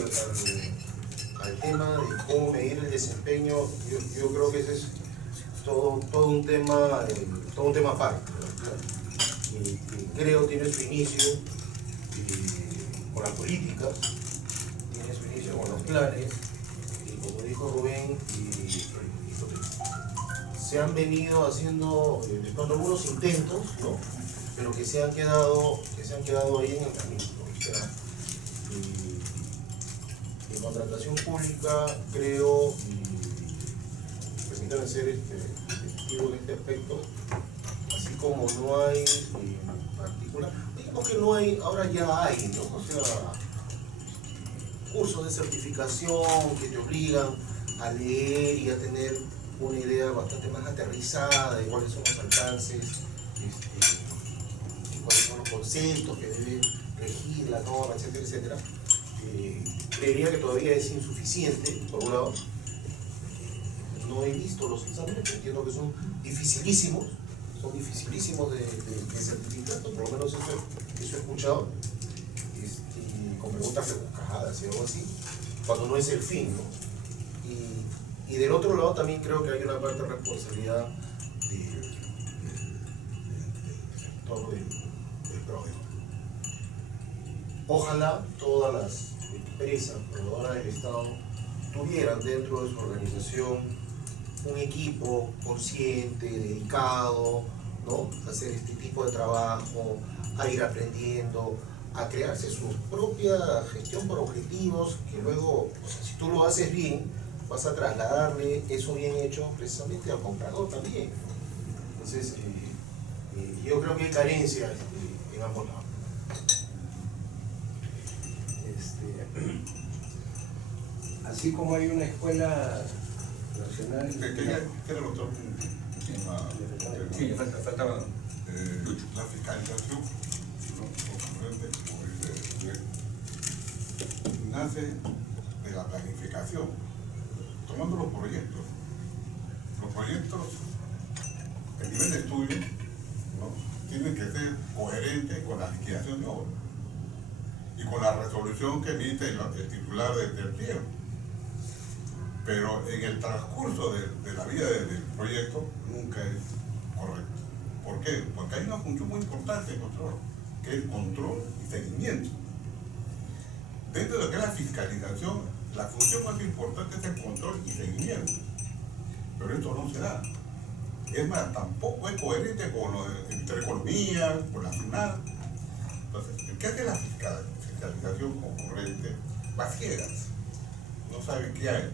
tema de cómo medir el desempeño, yo creo que ese es todo un tema aparte, ¿no? Y creo tiene su inicio con las políticas, tiene su inicio con los planes, y como dijo Rubén, se han venido haciendo con algunos intentos, ¿no? Pero que se han quedado ahí en el camino, ¿no? O sea, en contratación pública creo, y permítanme ser testigo en este aspecto, así como no hay particular, digamos que no hay, ahora ya hay, ¿no? O sea, cursos de certificación que te obligan a leer y a tener una idea bastante más aterrizada de cuáles son los alcances, cuáles son los conceptos que debe regir la norma, etcétera, etcétera. Creería que todavía es insuficiente, por un lado. No he visto los exámenes, entiendo que son dificilísimos de certificar, por lo menos eso he escuchado, con preguntas rebuscadas y algo así, cuando no es el fin, ¿no? Y del otro lado también creo que hay una parte de responsabilidad del sector del PRODE. Ojalá todas las empresas proveedoras del Estado tuvieran dentro de su organización un equipo consciente, dedicado, ¿no? A hacer este tipo de trabajo, a ir aprendiendo, a crearse su propia gestión por objetivos, que luego, o sea, si tú lo haces bien, vas a trasladarle eso bien hecho precisamente al comprador también. Entonces, yo creo que hay carencia en ambos lados. Así como hay una escuela nacional. Quería notar un tema. Sí, le falta La fiscalización, ¿no? Como dice, nace de la planificación, tomando los proyectos. Los proyectos, el nivel de estudio, ¿no? Tienen que ser coherentes con la liquidación de obra y con la resolución que emite el titular del pliego. Pero en el transcurso de la vida del proyecto nunca es correcto. ¿Por qué? Porque hay una función muy importante de control, que es el control y seguimiento. Dentro de lo que es la fiscalización, la función más importante es el control y seguimiento. Pero esto no se da. Es más, tampoco es coherente con lo de Intereconomía, con la FINAL. Entonces, el que hace la fiscalización concurrente va a ciegas. No sabe qué hay.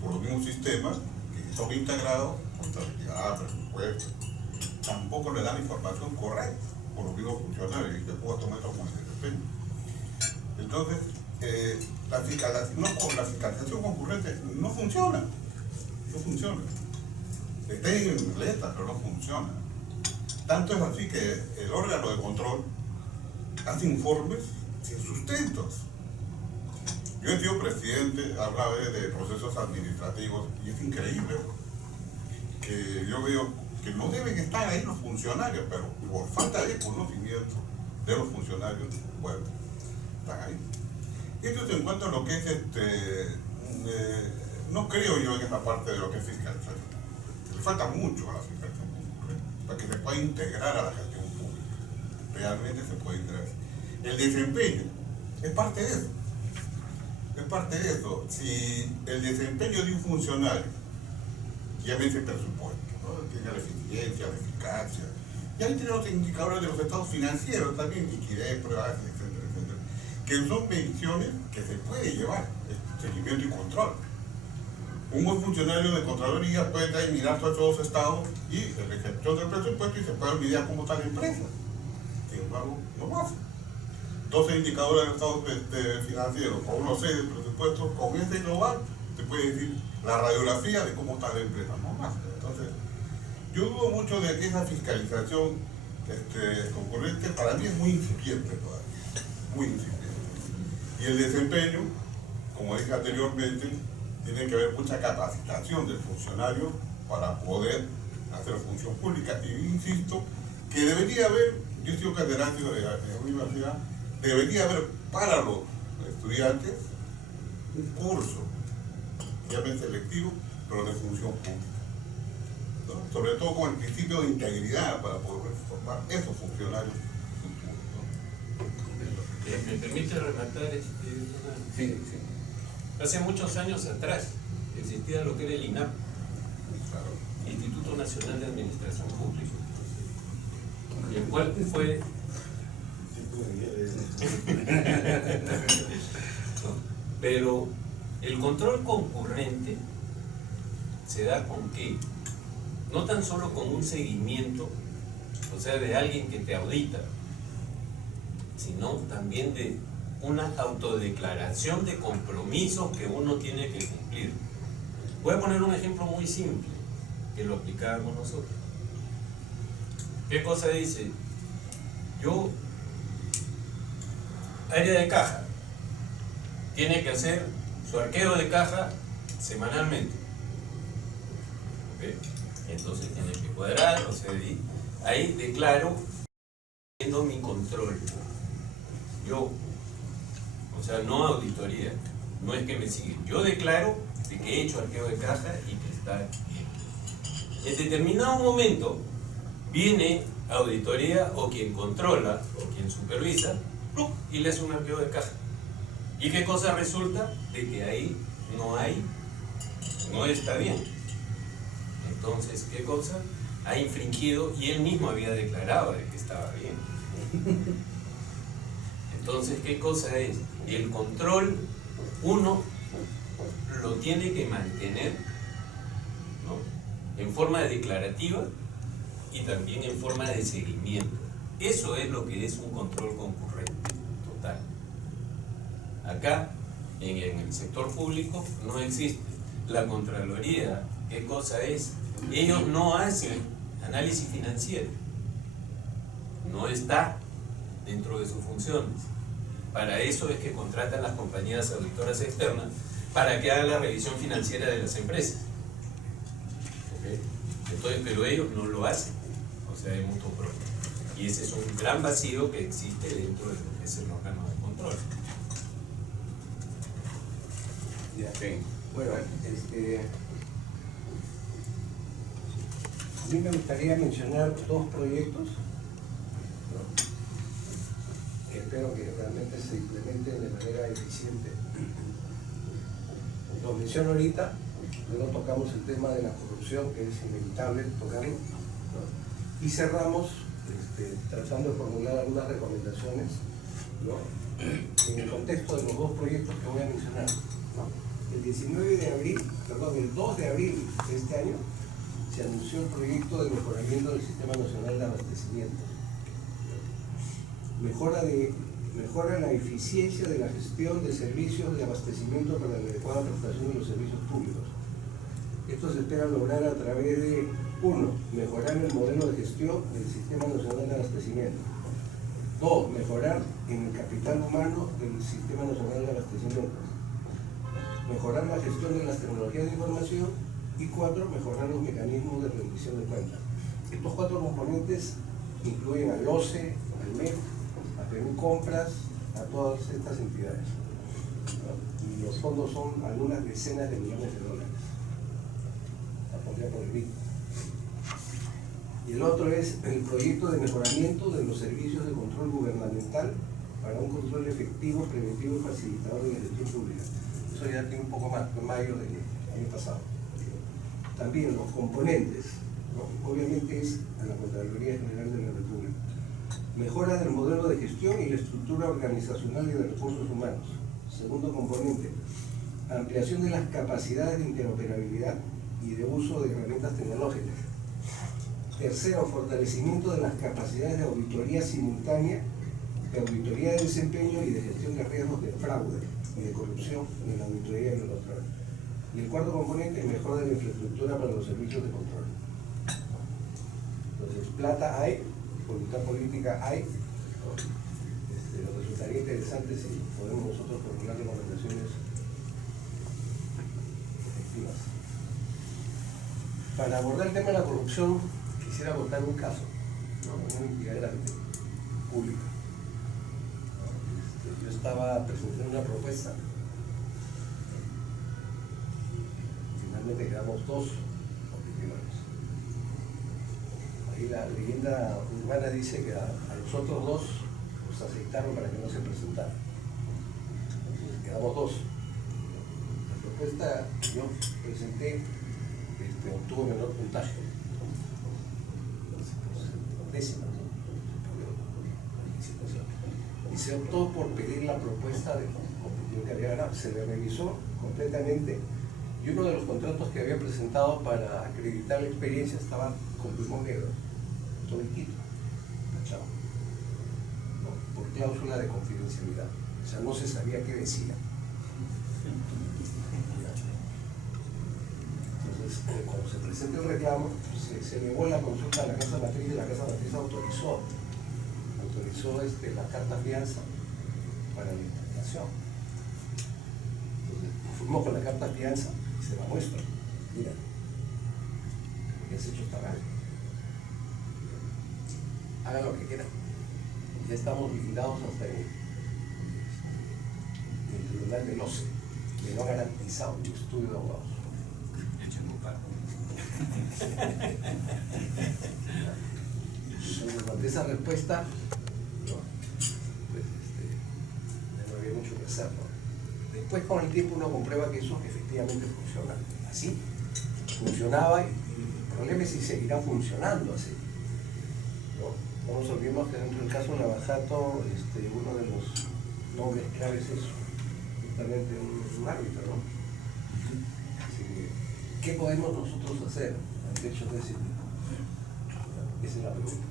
Por los mismos sistemas que son integrados, contabilidad, presupuesto, tampoco le dan la información correcta por los mismos funcionarios y después tomar esto como el desempeño. Entonces, la fiscalización concurrente no funciona. Está en letra, pero no funciona. Tanto es así que el órgano de control hace informes sin sustentos. Yo he sido presidente, hablaba de procesos administrativos y es increíble que yo veo que no deben estar ahí los funcionarios, pero por falta de conocimiento de los funcionarios, bueno, están ahí. Y esto en cuanto a lo que es no creo yo en esa parte de lo que es fiscalización. Le falta mucho a la fiscalización pública para que se pueda integrar a la gestión pública. Realmente se puede integrar. El desempeño es parte de eso. Es parte de eso. Si el desempeño de un funcionario, llámese presupuesto, ¿no? Tiene la eficiencia, la eficacia, y ahí tiene los indicadores de los estados financieros también, liquidez, pruebas, etcétera, etcétera, que son mediciones que se puede llevar, seguimiento y control. Un buen funcionario de Contraloría puede mirar todos los estados y la ejecución del presupuesto y se puede olvidar cómo está la empresa. Sin embargo, no lo hace. 12 indicadores del estado financiero, con unos 6 del presupuesto, con ese global, se puede decir la radiografía de cómo está la empresa, no más. Entonces, Yo dudo mucho de que esa fiscalización concurrente para mí es muy incipiente todavía, muy incipiente. Y el desempeño, como dije anteriormente, tiene que haber mucha capacitación del funcionario para poder hacer función pública. Y insisto que debería haber, yo soy catedrático de la universidad, debería haber para los estudiantes un curso, llamen selectivo, pero de función pública, ¿no? Sobre todo con el principio de integridad para poder formar esos funcionarios futuros, ¿no? ¿Me permite rematar? Sí. Hace muchos años atrás existía lo que era el INAP, Instituto Nacional de Administración Pública, el cual fue pero el control concurrente se da con qué, no tan solo con un seguimiento, o sea, de alguien que te audita, sino también de una autodeclaración de compromisos que uno tiene que cumplir. Voy a poner un ejemplo muy simple que lo aplicábamos nosotros. ¿Qué cosa dice? Yo, área de caja, tiene que hacer su arqueo de caja semanalmente. ¿Okay? Entonces tiene que cuadrar, o sea, ahí declaro haciendo mi control. Yo, o sea, no auditoría, no es que me siguen. Yo declaro de que he hecho arqueo de caja y que está bien. En determinado momento viene auditoría o quien controla o quien supervisa y le hace un arqueo de caja. ¿Y qué cosa resulta? De que ahí no está bien. Entonces, ¿qué cosa? Ha infringido y él mismo había declarado de que estaba bien. Entonces, ¿qué cosa es? El control, uno lo tiene que mantener, ¿no?, en forma declarativa y también en forma de seguimiento. Eso es lo que es un control concurrente total. Acá, en el sector público, no existe. La Contraloría, ¿qué cosa es? Ellos no hacen análisis financiero. No está dentro de sus funciones. Para eso es que contratan las compañías auditoras externas para que hagan la revisión financiera de las empresas. ¿Okay? Entonces, pero ellos no lo hacen, o sea, de mutuo propio. Y ese es un gran vacío que existe dentro de lo que es el órgano de control. Ya. Bueno, a mí me gustaría mencionar dos proyectos, ¿no?, que espero que realmente se implementen de manera eficiente. Lo menciono ahorita, luego tocamos el tema de la corrupción, que es inevitable tocarlo, ¿no?, y cerramos tratando de formular algunas recomendaciones, ¿no?, en el contexto de los dos proyectos que voy a mencionar, ¿no? El 2 de abril de este año se anunció el proyecto de mejoramiento del Sistema Nacional de Abastecimiento. Mejora la eficiencia de la gestión de servicios de abastecimiento para la adecuada prestación de los servicios públicos. Esto se espera lograr a través de 1. Mejorar el modelo de gestión del Sistema Nacional de Abastecimiento. 2. Mejorar en el capital humano del Sistema Nacional de Abastecimiento. Mejorar la gestión de las tecnologías de información. Y 4. Mejorar los mecanismos de rendición de cuentas. Estos 4 componentes incluyen al OCE, al MEF, a Perú Compras, a todas estas entidades, ¿no? Y los fondos son algunas decenas de millones de dólares, apoyado por el BID. Y el otro es el proyecto de mejoramiento de los servicios de control gubernamental para un control efectivo, preventivo y facilitador de la gestión pública. Eso ya tiene un poco más, en mayo del año pasado. También los componentes, ¿no?, obviamente es a la Contraloría General de la República. Mejora del modelo de gestión y la estructura organizacional y de recursos humanos. Segundo componente, ampliación de las capacidades de interoperabilidad y de uso de herramientas tecnológicas. Tercero, fortalecimiento de las capacidades de auditoría simultánea, de auditoría de desempeño y de gestión de riesgos de fraude y de corrupción en la auditoría y en el control. Y el cuarto componente, mejora de la infraestructura para los servicios de control. Entonces, plata hay, voluntad política hay, ¿no? Nos resultaría interesante si podemos nosotros formular recomendaciones efectivas. Para abordar el tema de la corrupción, quisiera contar un caso, ¿no? Una entidad grande, pública. Yo estaba presentando una propuesta. Finalmente quedamos 2 opiniones. Ahí la leyenda urbana dice que a los otros 2 los aceitaron para que no se presentaran. Entonces quedamos 2. La propuesta que yo presenté obtuvo menor puntaje. Décima, ¿no? Y se optó por pedir la propuesta de opinión que había ganado. Se le revisó completamente y uno de los contratos que había presentado para acreditar la experiencia estaba con pulmón negro, todo el título, tachado, ¿no? Por cláusula de confidencialidad. O sea, no se sabía qué decía. Entonces, cuando se presenta el reclamo, se llevó la consulta a la Casa Matriz y la Casa Matriz autorizó la carta fianza para la impugnación. Entonces, fuimos con la carta fianza y se la muestro. Mira, lo que has hecho está mal. Hagan lo que quieran. Ya estamos vigilados hasta el tribunal del OCE, que no ha garantizado un estudio de abogados. Ante esa respuesta, no había mucho que hacer, ¿no? Después, con el tiempo, uno comprueba que eso efectivamente funciona así. Funcionaba y el problema es si seguirá funcionando así, ¿no? No nos olvidemos que dentro del caso Navajato, uno de los nombres claves es justamente un árbitro, ¿no? Así que, ¿qué podemos nosotros hacer ante hechos de ese tipo? Esa es la pregunta.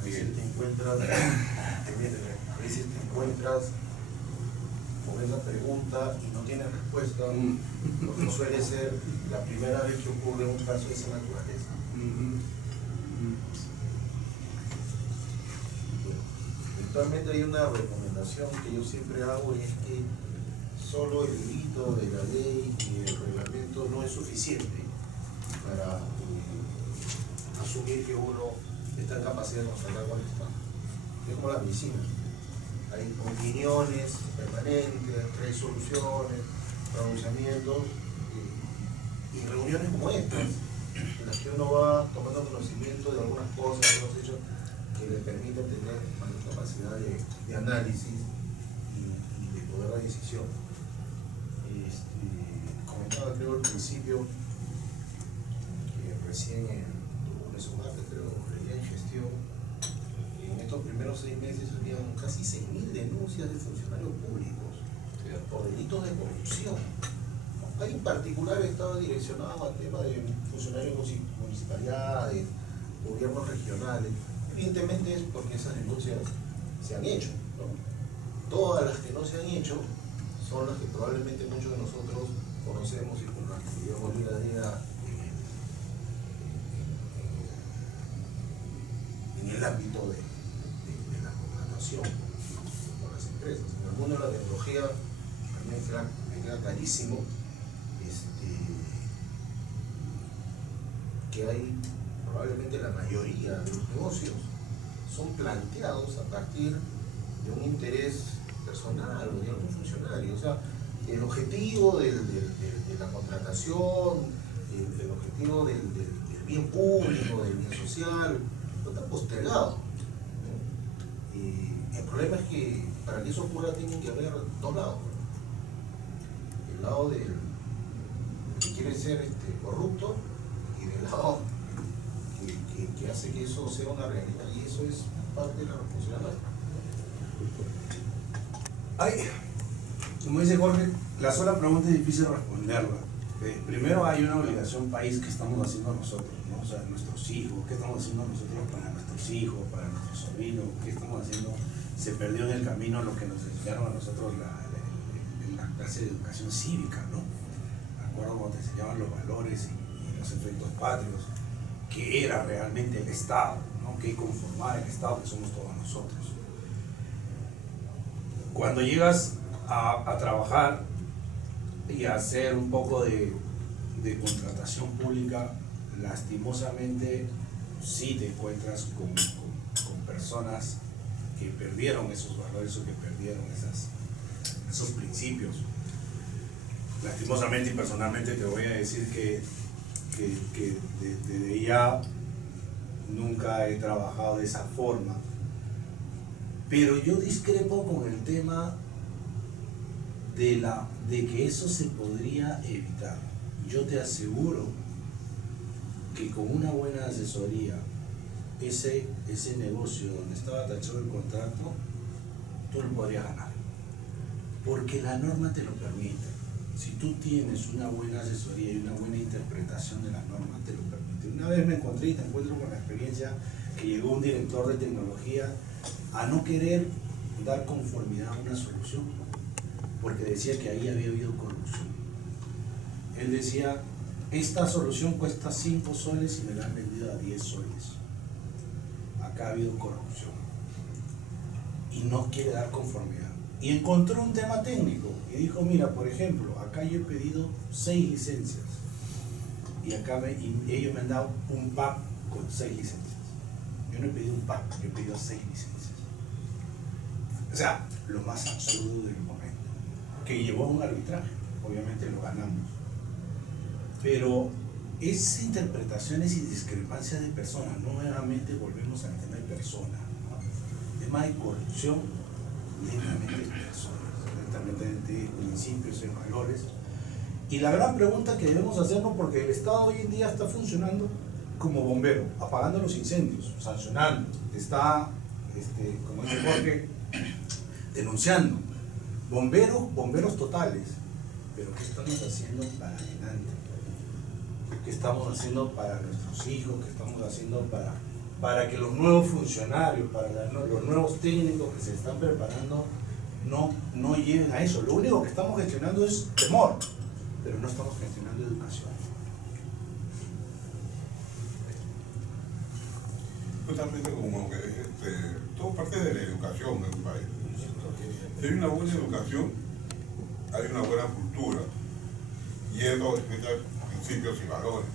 A veces te encuentras con esa pregunta y no tienes respuesta, porque no suele ser la primera vez que ocurre un caso de esa naturaleza. Bueno, eventualmente hay una recomendación que yo siempre hago, y es que solo el grito de la ley y el reglamento no es suficiente para asumir que uno está en capacidad de constatar cuál está. Es como la medicina. Hay opiniones permanentes, resoluciones, pronunciamientos y reuniones como estas, en las que uno va tomando conocimiento de algunas cosas, de algunos hechos que le permiten tener mayor capacidad de análisis y de poder de decisión. Comentaba, creo, al principio que recién tuvo un desguace, creo, leía en gestión. En estos primeros 6 meses habían casi 6.000 denuncias de funcionarios públicos por delitos de corrupción. Ahí en particular estaba direccionado al tema de funcionarios municipalidades, gobiernos regionales. Evidentemente es porque esas denuncias se han hecho, ¿no? Todas las que no se han hecho son las que probablemente muchos de nosotros conocemos y con las que vivimos día a día en el ámbito de la contratación con las empresas. En el mundo de la tecnología también me queda clarísimo que hay probablemente la mayoría de los negocios son planteados a partir de un interés personal o de algún funcionario. O sea, el objetivo de la contratación, el objetivo del bien público, del bien social, no está postergado, ¿no? Y el problema es que para que eso ocurra tienen que haber 2 lados. El lado del que quiere ser corrupto y del lado que hace que eso sea una realidad, y eso es parte de la responsabilidad. Como dice Jorge, la sola pregunta es difícil responderla. Primero hay una obligación país que estamos haciendo nosotros, ¿no? O sea, nuestros hijos, ¿qué estamos haciendo nosotros para nuestros hijos, para nuestros sobrinos? ¿Qué estamos haciendo? Se perdió en el camino lo que nos enseñaron a nosotros en la clase de educación cívica, ¿no? Me acuerdo cuando te enseñaban los valores y los efectos patrios, que era realmente el Estado, ¿no? Que conformaba el Estado, que somos todos nosotros. Cuando llegas a trabajar y a hacer un poco de contratación pública, lastimosamente sí te encuentras con personas que perdieron esos valores o que perdieron esos principios. Lastimosamente y personalmente te voy a decir que desde ya nunca he trabajado de esa forma, pero yo discrepo con el tema de que eso se podría evitar. Yo te aseguro que con una buena asesoría, ese negocio donde estaba tachado el contrato, tú lo podrías ganar, porque la norma te lo permite. Si tú tienes una buena asesoría y una buena interpretación de la norma, te lo permite. Una vez me encontré y te encuentro con la experiencia que llegó un director de tecnología a no querer dar conformidad a una solución, porque decía que ahí había habido corrupción. Él decía, esta solución cuesta 5 soles y me la han vendido a 10 soles. Acá ha habido corrupción. Y no quiere dar conformidad. Y encontró un tema técnico y dijo, mira, por ejemplo, acá yo he pedido 6 licencias y ellos me han dado un pack con 6 licencias. Yo no he pedido un pack, yo he pedido 6 licencias. O sea, lo más absurdo del momento, que llevó a un arbitraje, obviamente lo ganamos. Pero es interpretaciones y discrepancias de personas, nuevamente volvemos al tema de personas, ¿no? El tema de corrupción, netamente de personas, netamente de principios y valores. Y la gran pregunta que debemos hacernos, porque el Estado hoy en día está funcionando como bombero, apagando los incendios, sancionando, está, como dice Jorge, denunciando, bomberos totales, pero ¿qué estamos haciendo para adelante? ¿Qué estamos haciendo para nuestros hijos? ¿Qué estamos haciendo para que los nuevos funcionarios, para los nuevos técnicos que se están preparando no lleven a eso? Lo único que estamos gestionando es temor, pero no estamos gestionando educación. Totalmente como que todo parte de la educación en un país. Si hay una buena educación, hay una buena cultura, y eso respeta principios y valores.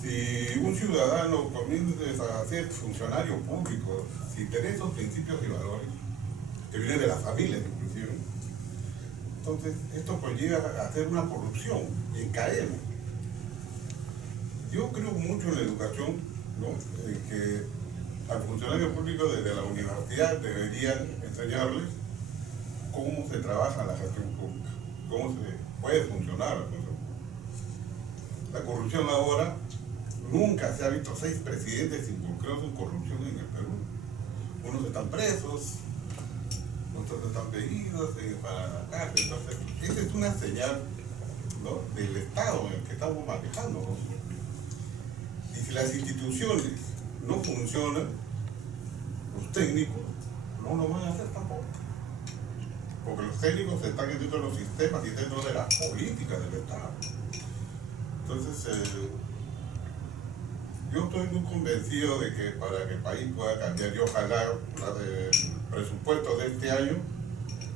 Si un ciudadano comienza a ser funcionario público, si tiene esos principios y valores, que vienen de las familias inclusive, entonces esto conlleva a hacer una corrupción y caemos. Yo creo mucho en la educación, ¿no? En que al funcionario público desde la universidad deberían enseñarles cómo se trabaja la gestión pública, cómo se puede funcionar la función pública. La corrupción ahora, nunca se ha visto 6 presidentes involucrados en corrupción en el Perú. Unos están presos, otros están pedidos para la cárcel. Entonces, esa es una señal, ¿no?, del Estado en el que estamos manejando, ¿no? Y si las instituciones no funcionan, los técnicos no lo van a hacer tampoco. Porque los técnicos están dentro de los sistemas y dentro de las políticas del Estado. Entonces, yo estoy muy convencido de que para que el país pueda cambiar, y ojalá el presupuesto de este año,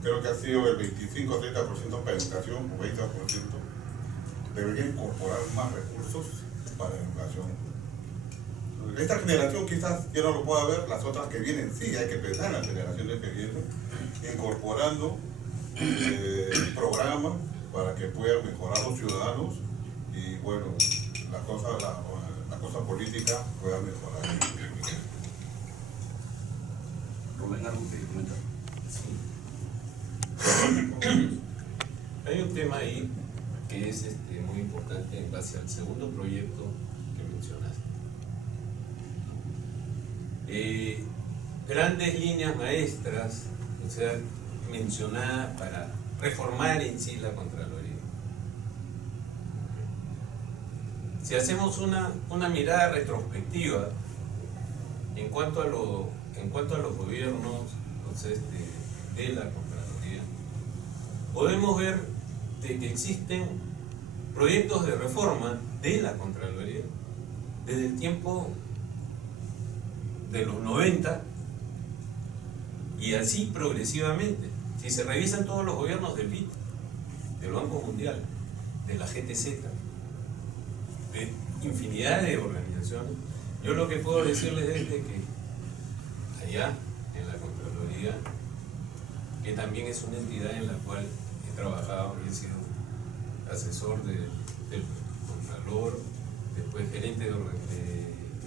creo que ha sido el 25-30% para educación, o 20%, debería incorporar más recursos para educación. Esta generación quizás ya no lo pueda ver, las otras que vienen sí, hay que pensar en las generaciones que vienen, incorporando programas para que puedan mejorar los ciudadanos y bueno, la cosa política pueda mejorar. Rubén, algo que comentar. Sí. Hay un tema ahí que es muy importante en base al segundo proyecto que mencionaste. Grandes líneas maestras, o sea, mencionadas para reformar en sí la Contraloría. Si hacemos una mirada retrospectiva en cuanto a los gobiernos, entonces, de la Contraloría, podemos ver de que existen proyectos de reforma de la Contraloría desde el tiempo de los 90 y así progresivamente. Si se revisan todos los gobiernos del BID, del Banco Mundial, de la GTZ, de infinidad de organizaciones, yo lo que puedo decirles es de que allá en la Contraloría, que también es una entidad en la cual he trabajado, he sido asesor del Contralor, después gerente de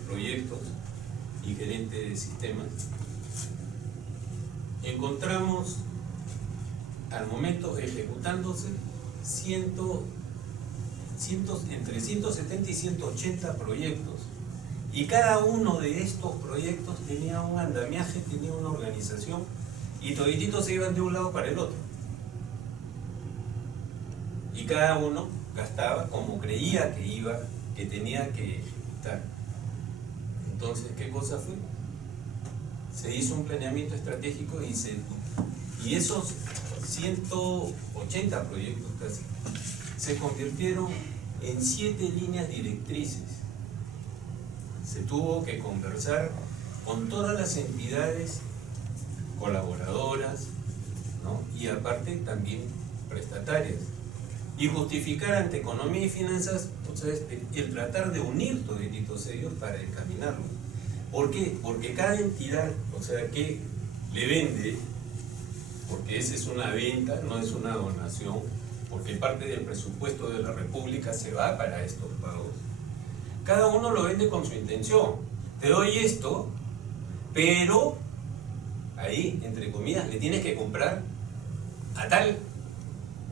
proyectos y gerente de sistemas, encontramos al momento ejecutándose entre 170 y 180 proyectos, y cada uno de estos proyectos tenía un andamiaje, tenía una organización, y todititos se iban de un lado para el otro, y cada uno gastaba como creía que tenía que ejecutar. Entonces, ¿qué cosa fue? Se hizo un planeamiento estratégico y esos 180 proyectos casi se convirtieron en 7 líneas directrices. Se tuvo que conversar con todas las entidades colaboradoras, ¿no? Y aparte también prestatarias, y justificar ante economía y finanzas, o sea, el tratar de unir todos ellos para encaminarlo. ¿Por qué? Porque cada entidad, o sea, que le vende, porque esa es una venta, no es una donación, porque parte del presupuesto de la República se va para estos pagos. Cada uno lo vende con su intención. Te doy esto, pero ahí, entre comillas, le tienes que comprar a tal,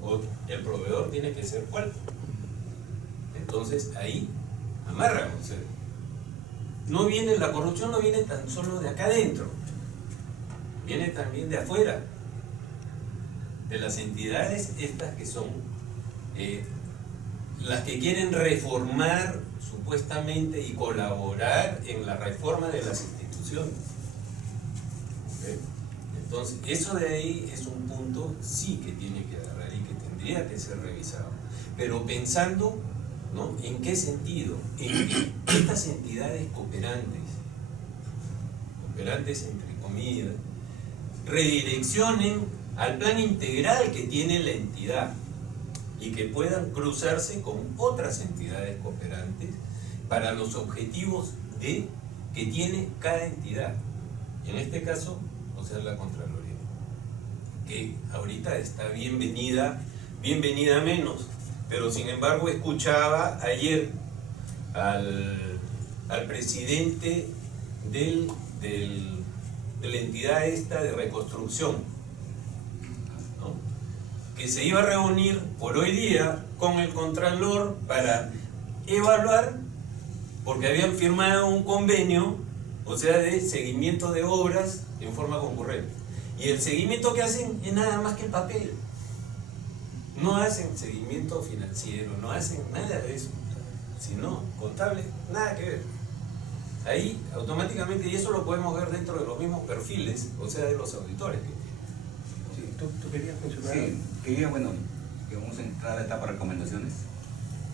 o el proveedor tiene que ser cual. Entonces ahí amarran, o sea, la corrupción no viene tan solo de acá adentro, viene también de afuera, de las entidades estas que son las que quieren reformar supuestamente y colaborar en la reforma de las instituciones. ¿Okay? Entonces, eso de ahí es un punto sí que tiene que agarrar y que tendría que ser revisado, pero pensando, ¿no?, en qué sentido, en que estas entidades cooperantes entre comillas, redireccionen al plan integral que tiene la entidad y que puedan cruzarse con otras entidades cooperantes para los objetivos que tiene cada entidad. En este caso, o sea, la Contraloría, que ahorita está bienvenida menos, pero sin embargo escuchaba ayer al presidente de la entidad esta de reconstrucción, ¿no?, que se iba a reunir por hoy día con el Contralor para evaluar, porque habían firmado un convenio, o sea, de seguimiento de obras en forma concurrente. Y el seguimiento que hacen es nada más que el papel. No hacen seguimiento financiero, no hacen nada de eso, sino contable, nada que ver. Ahí automáticamente, y eso lo podemos ver dentro de los mismos perfiles, o sea, de los auditores que tienen. Sí, ¿tú querías mencionar? Sí, quería, bueno, que vamos a entrar a la etapa de recomendaciones.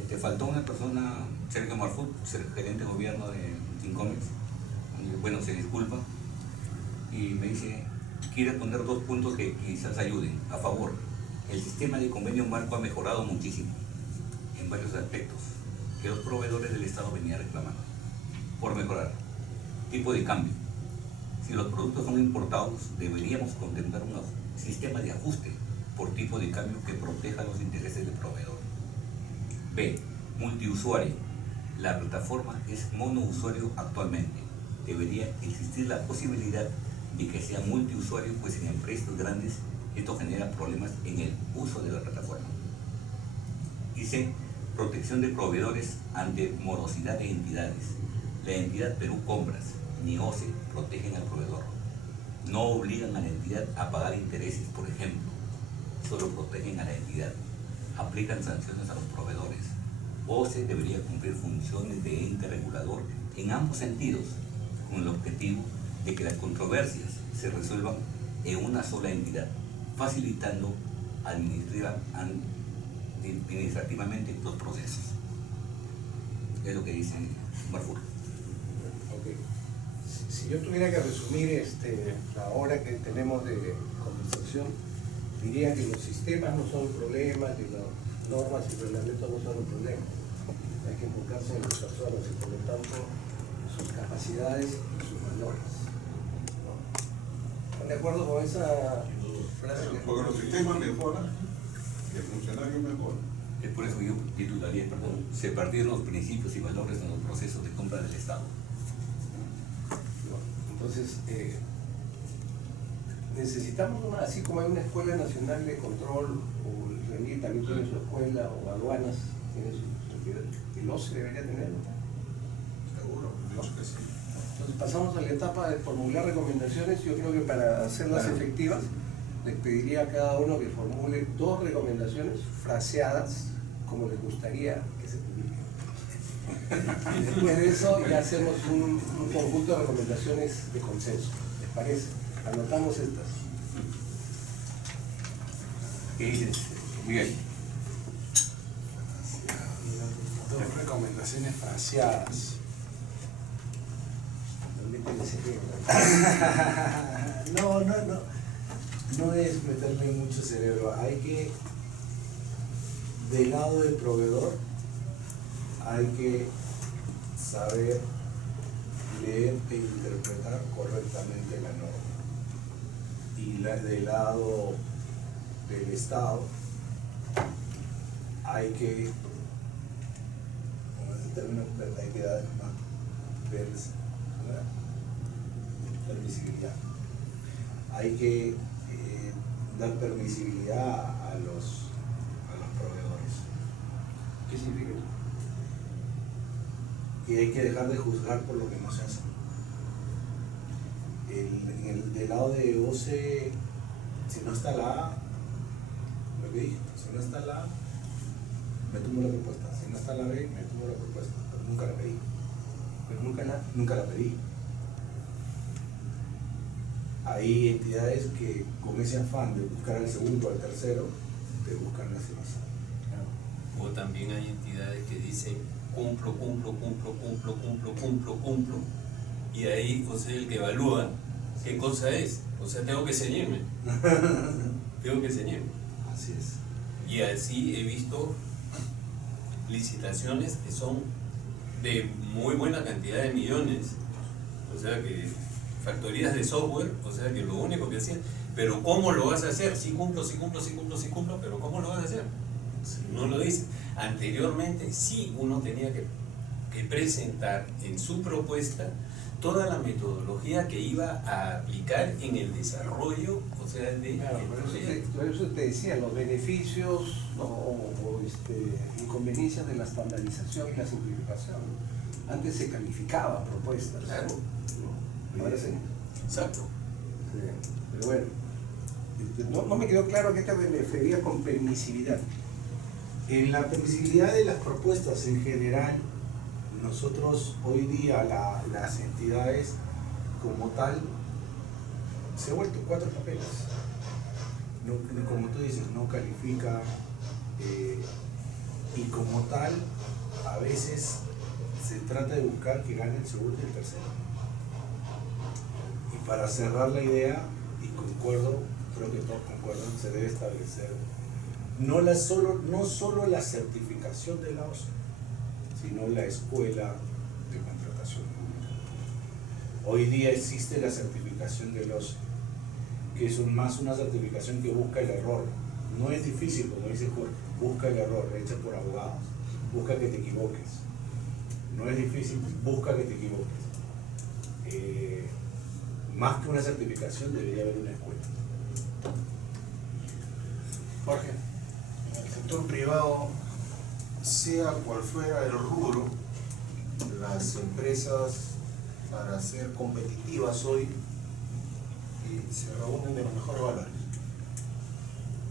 Te faltó una persona, Sergio Marfut, gerente de gobierno de Tincomex. Bueno, se disculpa y me dice, quiere poner 2 puntos que quizás ayuden. A favor, el sistema de convenio marco ha mejorado muchísimo en varios aspectos que los proveedores del Estado venían reclamando. Por mejorar, tipo de cambio. Si los productos son importados, deberíamos contemplar un sistema de ajuste por tipo de cambio que proteja los intereses del proveedor. B. Multiusuario. La plataforma es monousuario actualmente. Debería existir la posibilidad de que sea multiusuario, pues en empresas grandes esto genera problemas en el uso de la plataforma. Y C. Protección de proveedores ante morosidad de entidades. La entidad Perú Compras ni OCE protegen al proveedor. No obligan a la entidad a pagar intereses, por ejemplo. Solo protegen a la entidad. Aplican sanciones a los proveedores. OCE debería cumplir funciones de ente regulador en ambos sentidos, con el objetivo de que las controversias se resuelvan en una sola entidad, facilitando administrativamente los procesos. es lo que dice Marfur. Ok. Si yo tuviera que resumir la hora que tenemos de conversación, diría que los sistemas no son el problema, que las normas y reglamentos no son el problema. Hay que enfocarse en las personas y por lo tanto sus capacidades y sus valores, ¿no? ¿Están de acuerdo con esa frase? Porque los sistemas mejoran y el funcionario mejora. Es por eso que yo titularía, perdón, se perdieron los principios y valores en los procesos de compra del Estado. Entonces, necesitamos así como hay una escuela nacional de control, o el RENIR también tiene su escuela, o aduanas tiene su, el OCE debería tenerlo. Seguro, digo que sí. Entonces pasamos a la etapa de formular recomendaciones. Yo creo que para hacerlas efectivas, les pediría a cada uno que formule 2 recomendaciones fraseadas como les gustaría que se publiquen. Y después de eso ya hacemos un conjunto de recomendaciones de consenso. ¿Les parece? Anotamos estas. Bien. 2 recomendaciones fraseadas. No es meterme mucho cerebro. Hay que, del lado del proveedor, hay que saber leer e interpretar correctamente la norma. Y del lado del Estado, hay que, como es el término, hay que dar más permisibilidad. Hay que dar permisibilidad a los proveedores. ¿Qué significa eso? Y hay que dejar de juzgar por lo que no se hace. Del lado de OCE, si no está la A, lo que dije, si no está la A, me tumbo la propuesta. Si no está la B, me tumbo la propuesta. Pero nunca la pedí. Nunca la pedí. Hay entidades que con ese afán de buscar al segundo o al tercero, te buscan la ceniza. O también hay entidades que dicen cumplo. Y ahí, o sea, el que evalúa qué cosa es. O sea, tengo que ceñirme. Así es. Y así he visto licitaciones que son de muy buena cantidad de millones. O sea que factorías de software, o sea que lo único que hacían, pero ¿cómo lo vas a hacer? Sí cumplo, pero ¿cómo lo vas a hacer? Si no lo dices. Anteriormente sí uno tenía que presentar en su propuesta toda la metodología que iba a aplicar en el desarrollo, o sea, de Claro, por eso te decía, los beneficios o inconveniencias de la estandarización y la simplificación. Antes se calificaban propuestas. Claro. ¿No? Ahora sí. Exacto. Sí. Pero bueno, no me quedó claro a qué te referías con permisividad. En la permisibilidad de las propuestas en general, nosotros hoy día las entidades como tal se han vuelto 4 papeles. No, como tú dices, no califica y como tal a veces se trata de buscar que gane el segundo y el tercero. Y para cerrar la idea, y concuerdo, creo que todos concuerdan, se debe establecer no solo la certificación de la OCE, sino la escuela de contratación pública. Hoy día existe la certificación de los que es más una certificación que busca el error. No es difícil, como dice Jorge, busca el error, hecha por abogados, busca que te equivoques. No es difícil, busca que te equivoques. Más que una certificación debería haber una escuela. Jorge, en el sector privado, sea cual fuera el rubro, las empresas para ser competitivas hoy se reúnen de los mejores valores.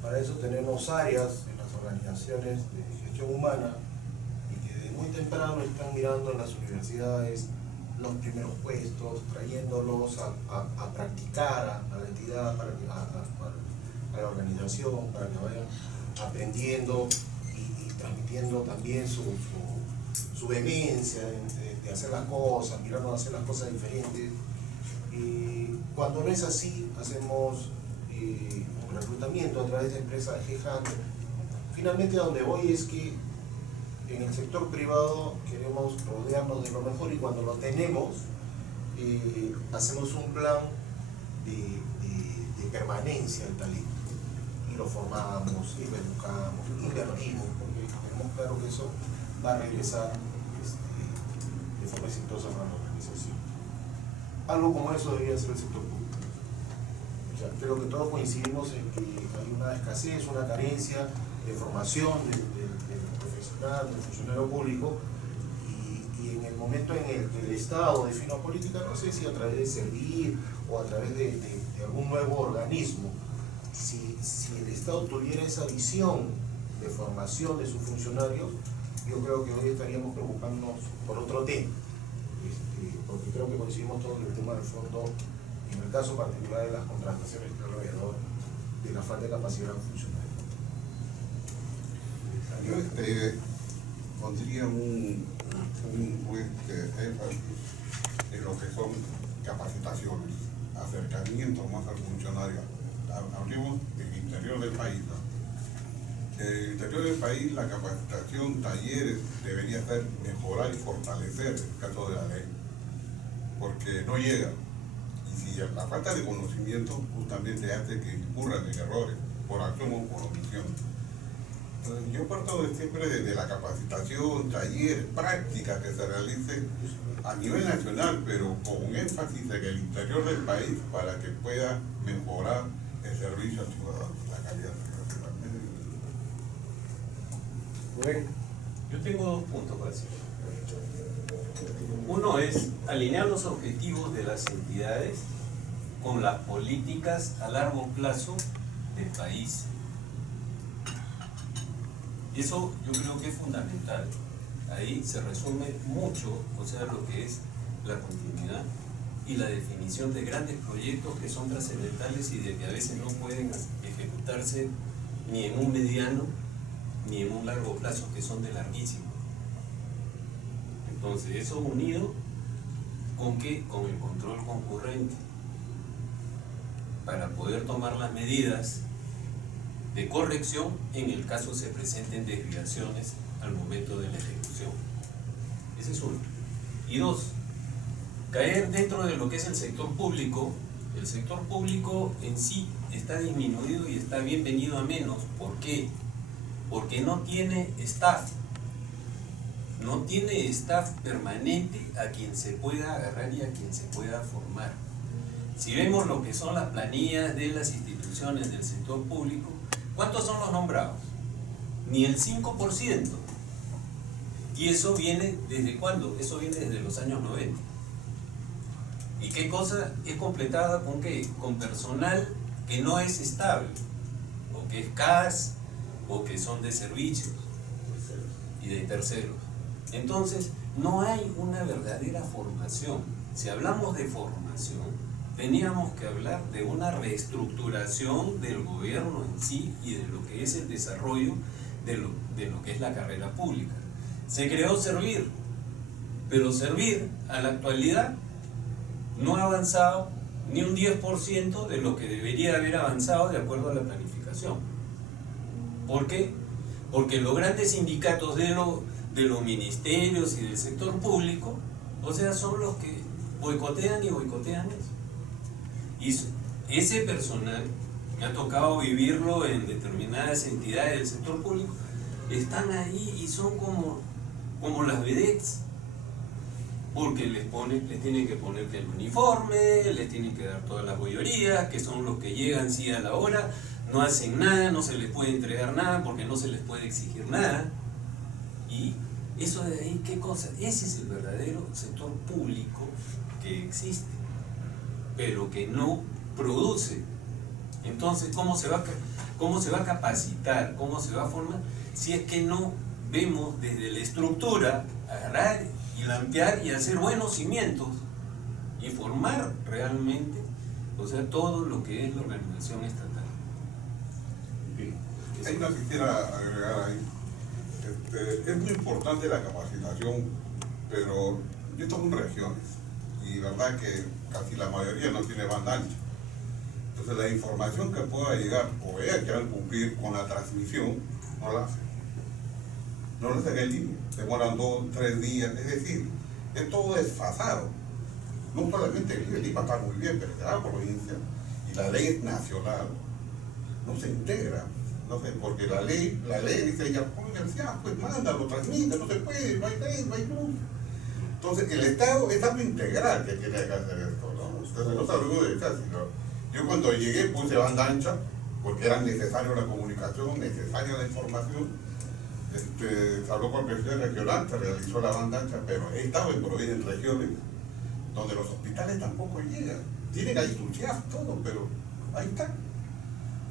Para eso tenemos áreas en las organizaciones de gestión humana y que desde muy temprano están mirando en las universidades los primeros puestos, trayéndolos a practicar a la entidad, a la organización, para que vayan aprendiendo y transmitiendo también su su vehemencia de hacer las cosas, mirarnos a hacer las cosas diferentes. Cuando no es así, hacemos un reclutamiento a través de empresas de headhunter. Finalmente a donde voy es que en el sector privado queremos rodearnos de lo mejor y cuando lo tenemos, hacemos un plan de permanencia del talento. Y lo formamos, y lo educamos, invertimos, porque tenemos claro que eso va a regresar de forma exitosa para la organización. Algo como eso debería ser el sector público. O sea, creo que todos coincidimos en que hay una escasez, una carencia de formación del profesional, del funcionario público, y en el momento en el que el Estado define una política, no sé si a través de servir o a través de algún nuevo organismo, si el Estado tuviera esa visión de formación de sus funcionarios, yo creo que hoy estaríamos preocupándonos por otro tema, porque creo que coincidimos todos en el tema del fondo, en el caso particular de las contrataciones que alrededor de la falta de capacidad funcional. Yo pondría un énfasis en lo que son capacitaciones, acercamiento más al funcionario. Hablemos del interior del país, ¿no? En el interior del país la capacitación, talleres, debería ser mejorar y fortalecer el caso de la ley, porque no llega. Y si la falta de conocimiento justamente hace que incurran en errores, por acción o por omisión. Entonces, yo parto siempre desde la capacitación, talleres, prácticas que se realicen a nivel nacional, pero con énfasis en el interior del país para que pueda mejorar el servicio al ciudadano, la calidad del servicio. Yo tengo 2 puntos para decir. Uno es alinear los objetivos de las entidades con las políticas a largo plazo del país. Eso yo creo que es fundamental. Ahí se resume mucho, o sea, lo que es la continuidad y la definición de grandes proyectos que son trascendentales y de que a veces no pueden ejecutarse ni en un mediano ni en un largo plazo, que son de larguísimo. Entonces, eso unido con ¿qué? Con el control concurrente, para poder tomar las medidas de corrección en el caso se presenten desviaciones al momento de la ejecución. Ese es uno. Y 2, caer dentro de lo que es el sector público. El sector público en sí está disminuido y está bienvenido a menos. ¿Por qué? Porque no tiene staff. No tiene staff permanente a quien se pueda agarrar y a quien se pueda formar. Si vemos lo que son las planillas de las instituciones del sector público, ¿cuántos son los nombrados? Ni el 5%. ¿Y eso viene desde cuándo? Eso viene desde los años 90. ¿Y qué cosa es completada con qué? Con personal que no es estable, o que es CAS, o que son de servicios y de terceros. Entonces, no hay una verdadera formación. Si hablamos de formación, teníamos que hablar de una reestructuración del gobierno en sí y de lo que es el desarrollo de lo que es la carrera pública. Se creó Servir, pero Servir a la actualidad no ha avanzado ni un 10% de lo que debería haber avanzado de acuerdo a la planificación. ¿Por qué? Porque los grandes sindicatos de los ministerios y del sector público, o sea, son los que boicotean y boicotean eso. Y ese personal, me ha tocado vivirlo en determinadas entidades del sector público, están ahí y son como las vedettes, porque les tienen que poner el uniforme, les tienen que dar todas las bollerías, que son los que llegan sí a la hora, no hacen nada, no se les puede entregar nada porque no se les puede exigir nada. Y eso de ahí, ¿qué cosa? Ese es el verdadero sector público que existe, pero que no produce. Entonces, ¿cómo se va a capacitar? ¿Cómo se va a formar? Si es que no vemos desde la estructura agarrar y lampear y hacer buenos cimientos y formar realmente, o sea, todo lo que es la organización estatal. Ahí no quisiera agregar ahí, Es muy importante la capacitación, pero estas son regiones y verdad que casi la mayoría no tiene banda ancha. Entonces la información que pueda llegar o ellas quieran cumplir con la transmisión, no la hacen. No lo hacen en línea, demoran 2 o 3 días, es decir, es todo desfasado. No solamente el Lima está muy bien, pero cada provincia y la ley es nacional, no se integra. No sé, porque la ley dice, ya pongan el CIAP, pues mándalo, transmite, no se puede, no hay ley, no hay luz. Entonces el Estado es algo integral que tiene que hacer esto, ¿no? Entonces no sabemos de casi, ¿no? Yo cuando llegué puse banda ancha, porque era necesaria la comunicación, necesaria la información. Se habló con el presidente regional, se realizó la banda ancha, pero he estado en provincias, en regiones, donde los hospitales tampoco llegan. Tienen ahí su CIAP, todo, pero ahí está.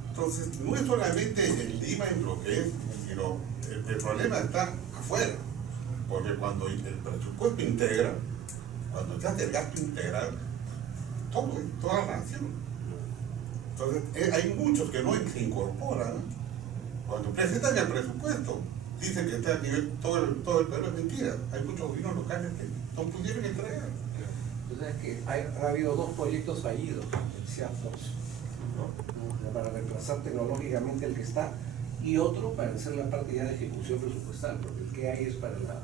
Entonces, no es solamente el Lima en lo que es, sino el problema está afuera. Porque cuando el presupuesto integra, cuando se hace el gasto integral, toda la nación. Entonces, hay muchos que no se incorporan. Cuando presentan el presupuesto, dicen que está a nivel, todo el pueblo es mentira. Hay muchos gobiernos locales que no pudieron entregar. Entonces, que ha habido 2 proyectos fallidos, el CIAP-2. ¿no? Para reemplazar tecnológicamente el que está, y otro para hacer la parte ya de ejecución presupuestal, porque el que hay es para la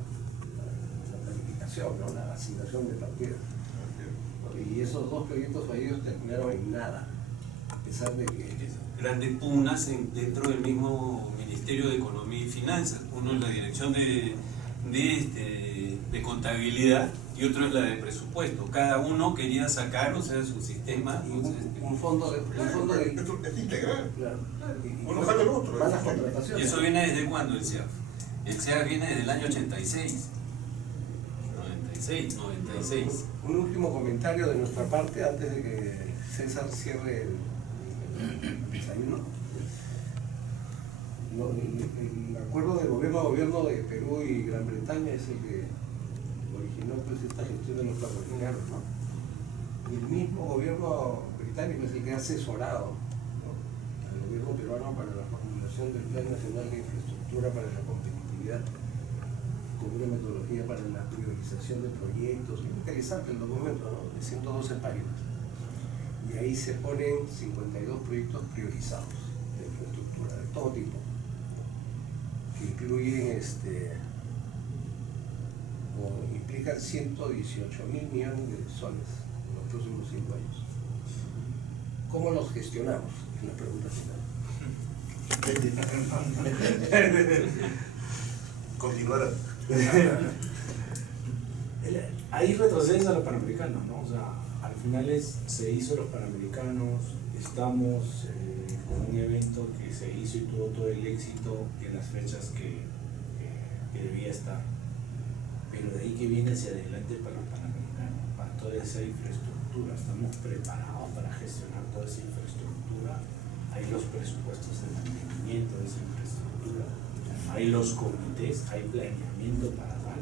planificación, ¿no? La asignación de partidas. Y esos 2 proyectos fallidos terminaron en nada, a pesar de que... Grandes pugnas dentro del mismo Ministerio de Economía y Finanzas. Uno es la dirección de contabilidad y otro es la de presupuesto. Cada uno quería sacar, o sea, su sistema. un fondo de... Esto es integral. Claro. Uno saca el otro. Malas ¿Y contrataciones. eso viene desde cuándo el CIAF? El CIAF viene desde el año 86. 96. Un último comentario de nuestra parte antes de que César cierre el desayuno. El acuerdo de gobierno a gobierno de Perú y Gran Bretaña es el que originó pues esta gestión de los patrocinios, ¿no? Y el mismo gobierno británico es el que ha asesorado, ¿no?, al gobierno peruano para la formulación del Plan Nacional de Infraestructura para la Competitividad, con una metodología para la priorización de proyectos. Es interesante el documento, ¿no?, de 112 páginas. Y ahí se ponen 52 proyectos priorizados de infraestructura, de todo tipo, que incluyen o implican 118.000 millones de soles en los próximos 5 años. ¿Cómo los gestionamos? Es la pregunta final. Continuará. Ahí retrocedes a los panamericanos, ¿no? O sea, al final se hizo los panamericanos, estamos con un evento que se hizo y tuvo todo el éxito en las fechas que debía estar. Pero de ahí que viene hacia adelante para los panamericanos, para toda esa infraestructura, estamos preparados para gestionar toda esa infraestructura, hay los presupuestos de mantenimiento de esa infraestructura, hay los comités, hay planeamiento para tal,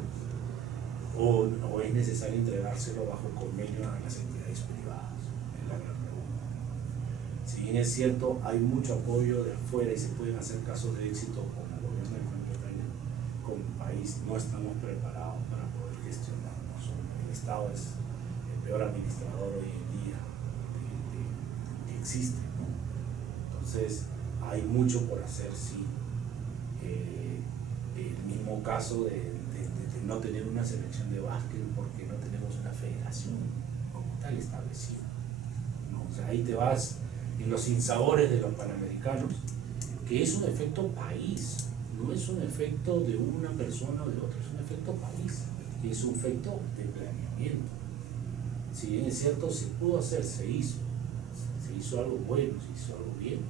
o es necesario entregárselo bajo convenio a las entidades privadas, es la gran pregunta. Si bien es cierto, hay mucho apoyo de afuera y se pueden hacer casos de éxito con el gobierno de Gran Bretaña, como país no estamos preparados para poder gestionarnos. El Estado es el peor administrador hoy en día que existe, ¿no? Entonces hay mucho por hacer, sí. El mismo caso de no tener una selección de básquet porque no tenemos una federación como tal establecida, ¿no? O sea, ahí te vas en los sinsabores de los panamericanos, que es un efecto país, no es un efecto de una persona o de otra, es un efecto país, y es un efecto de planeamiento. Si bien es cierto, se pudo hacer, se hizo algo bueno, se hizo algo bien,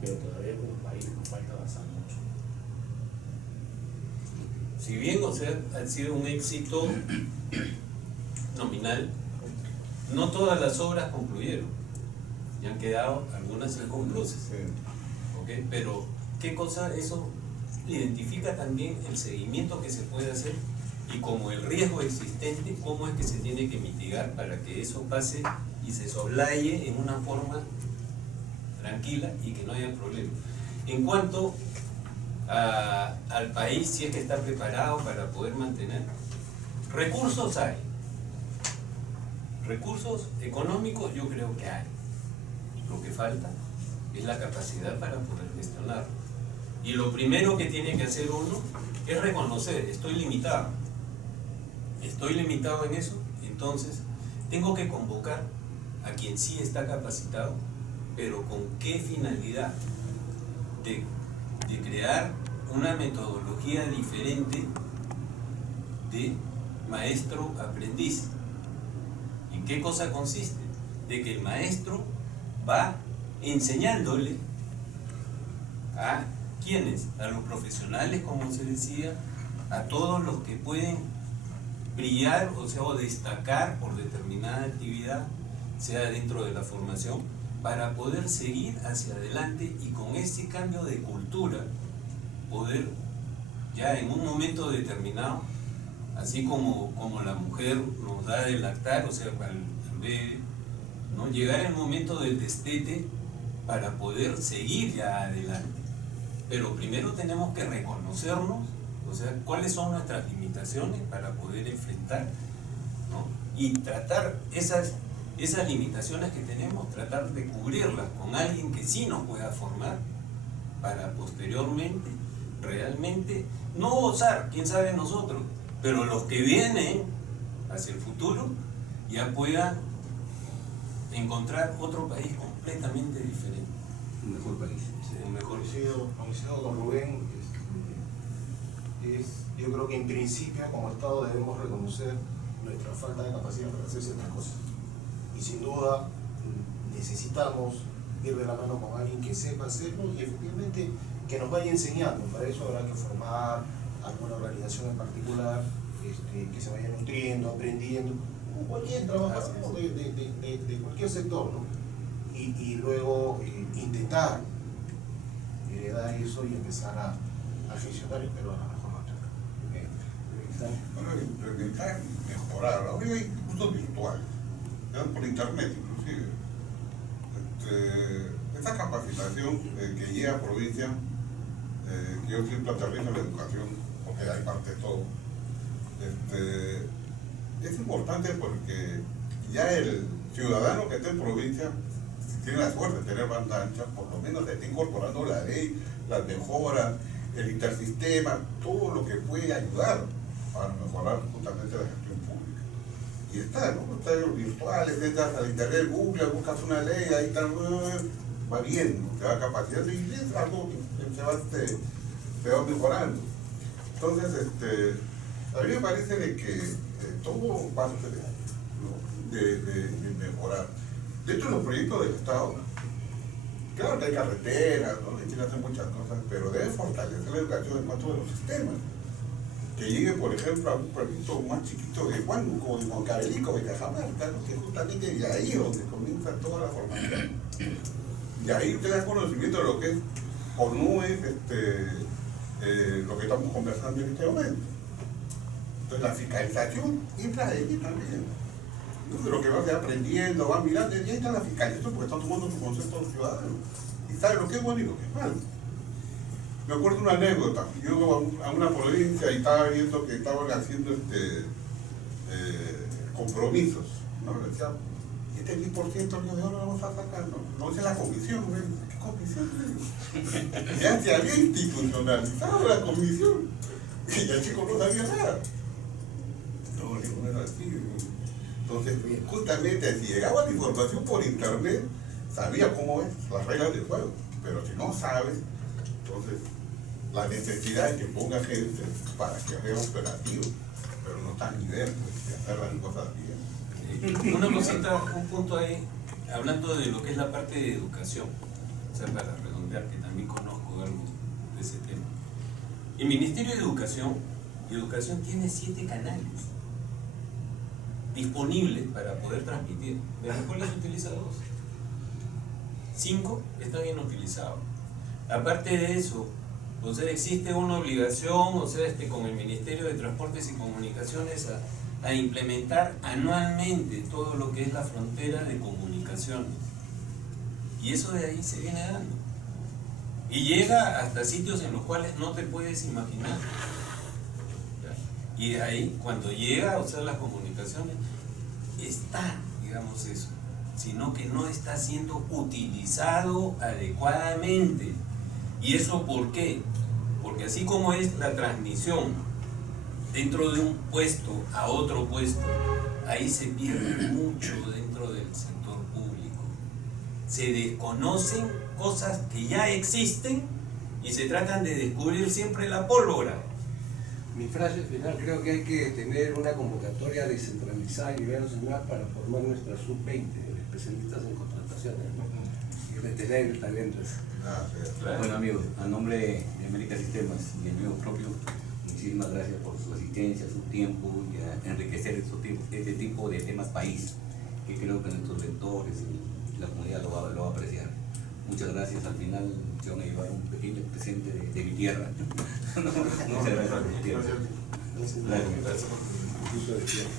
pero todavía como país nos falta avanzar mucho. Si bien, o sea, ha sido un éxito nominal, no todas las obras concluyeron y han quedado algunas inconclusas. ¿Okay? Pero, ¿qué cosa? Eso identifica también el seguimiento que se puede hacer y como el riesgo existente, cómo es que se tiene que mitigar para que eso pase y se soslaye en una forma tranquila y que no haya problemas. En cuanto al país si es que está preparado para poder mantener. Recursos hay. Recursos económicos yo creo que hay. Lo que falta es la capacidad para poder gestionarlo. Y lo primero que tiene que hacer uno es reconocer, estoy limitado en eso, entonces tengo que convocar a quien sí está capacitado, pero ¿con qué finalidad? De crear una metodología diferente de maestro-aprendiz. ¿En qué cosa consiste? De que el maestro va enseñándole a ¿quiénes? A los profesionales, como se decía, a todos los que pueden brillar, o sea, o destacar por determinada actividad, sea dentro de la formación, para poder seguir hacia adelante y con ese cambio de cultura poder ya en un momento determinado, así como la mujer nos da de lactar, o sea, al bebé, ¿no? Llegar el momento del destete para poder seguir ya adelante. Pero primero tenemos que reconocernos, o sea, cuáles son nuestras limitaciones para poder enfrentar, ¿no? Y tratar esas limitaciones que tenemos, tratar de cubrirlas con alguien que sí nos pueda formar para posteriormente, realmente, no gozar, quién sabe nosotros, pero los que vienen hacia el futuro ya puedan encontrar otro país completamente diferente. Un mejor país. Sí, un mejor. Coincido con Rubén. Yo creo que en principio como Estado debemos reconocer nuestra falta de capacidad para hacer ciertas cosas. Y sin duda necesitamos ir de la mano con alguien que sepa hacerlo y efectivamente que nos vaya enseñando. Para eso habrá que formar alguna organización en particular que se vaya nutriendo, aprendiendo, como cualquier trabajador, ¿no? de cualquier sector, ¿no? Y luego intentar heredar eso y empezar a gestionar el Perú de la mejor manera. Bueno, implementar, mejorar. Ahora hay cursos virtuales, ya por internet inclusive. Esta capacitación que llega a provincia, que yo siempre aterrizo en la educación, porque hay parte de todo, es importante porque ya el ciudadano que está en provincia, si tiene la suerte de tener banda ancha, por lo menos se está incorporando la ley, las mejoras, el intersistema, todo lo que puede ayudar para mejorar justamente la gestión pública. Y está, ¿no? Está en los virtuales, entras al internet, Google, buscas una ley, ahí está, va bien, ¿no? Te va capacitando y es algo que se va mejorando. Entonces, a mí me parece de que todo parte de mejorar. Dentro de los proyectos del Estado, claro que hay carreteras, ¿no? Hay que hacer muchas cosas, pero debe fortalecer la educación en cuanto a los sistemas. Que llegue, por ejemplo, a un pueblito más chiquito de Huánuco, de Moncabelico, de Cajamarca, ¿no? Que justamente de ahí es donde comienza toda la formación. Y ahí usted da conocimiento de lo que es o no es lo que estamos conversando en este momento. Entonces la fiscalización entra de ahí también. ¿No? De lo que van aprendiendo, van mirando, y ahí está la fiscalización porque están tomando su concepto de ciudadano. Y sabe lo que es bueno y lo que es malo. Me acuerdo una anécdota. Yo iba a una provincia y estaba viendo que estaban haciendo compromisos, ¿no? Le decía, y este 10% que de ahora vamos a sacar, no es la comisión, ¿no? ¿Qué comisión? Ya se había institucionalizado la comisión y el chico no sabía nada. No era así, ¿no? Entonces, justamente si llegaba la información por internet, sabía cómo es las reglas del juego, pero si no sabes, entonces la necesidad es que ponga gente para que sea operativo, pero no está a nivel de hacer las cosas bien. Una cosita, un punto ahí, hablando de lo que es la parte de educación, o sea, para redondear, que también conozco algo de ese tema. El Ministerio de Educación tiene 7 canales disponibles para poder transmitir, de los cuales utiliza 2. 5 están inutilizados. Aparte de eso, o sea, existe una obligación, o sea, con el Ministerio de Transportes y Comunicaciones a implementar anualmente todo lo que es la frontera de comunicaciones. Y eso de ahí se viene dando. Y llega hasta sitios en los cuales no te puedes imaginar. ¿Ya? Y ahí, cuando llega a usar las comunicaciones, está, digamos eso, sino que no está siendo utilizado adecuadamente. ¿Y eso por qué? Porque así como es la transmisión dentro de un puesto a otro puesto, ahí se pierde mucho dentro del sector público. Se desconocen cosas que ya existen y se tratan de descubrir siempre la pólvora. Mi frase final, creo que hay que tener una convocatoria descentralizada a nivel nacional para formar nuestra sub-20 de especialistas en contrataciones, ¿no? Y retener el talento. Gracias. Bueno amigos, a nombre de América Sistemas y el mío propio, muchísimas gracias por su asistencia, su tiempo y a enriquecer este tipo de temas país, que creo que nuestros lectores y la comunidad lo va a apreciar. Muchas gracias, al final se van a llevar un pequeño presente de mi tierra. Muchas gracias por su tiempo. Gracias. Gracias. Incluso de tiempo.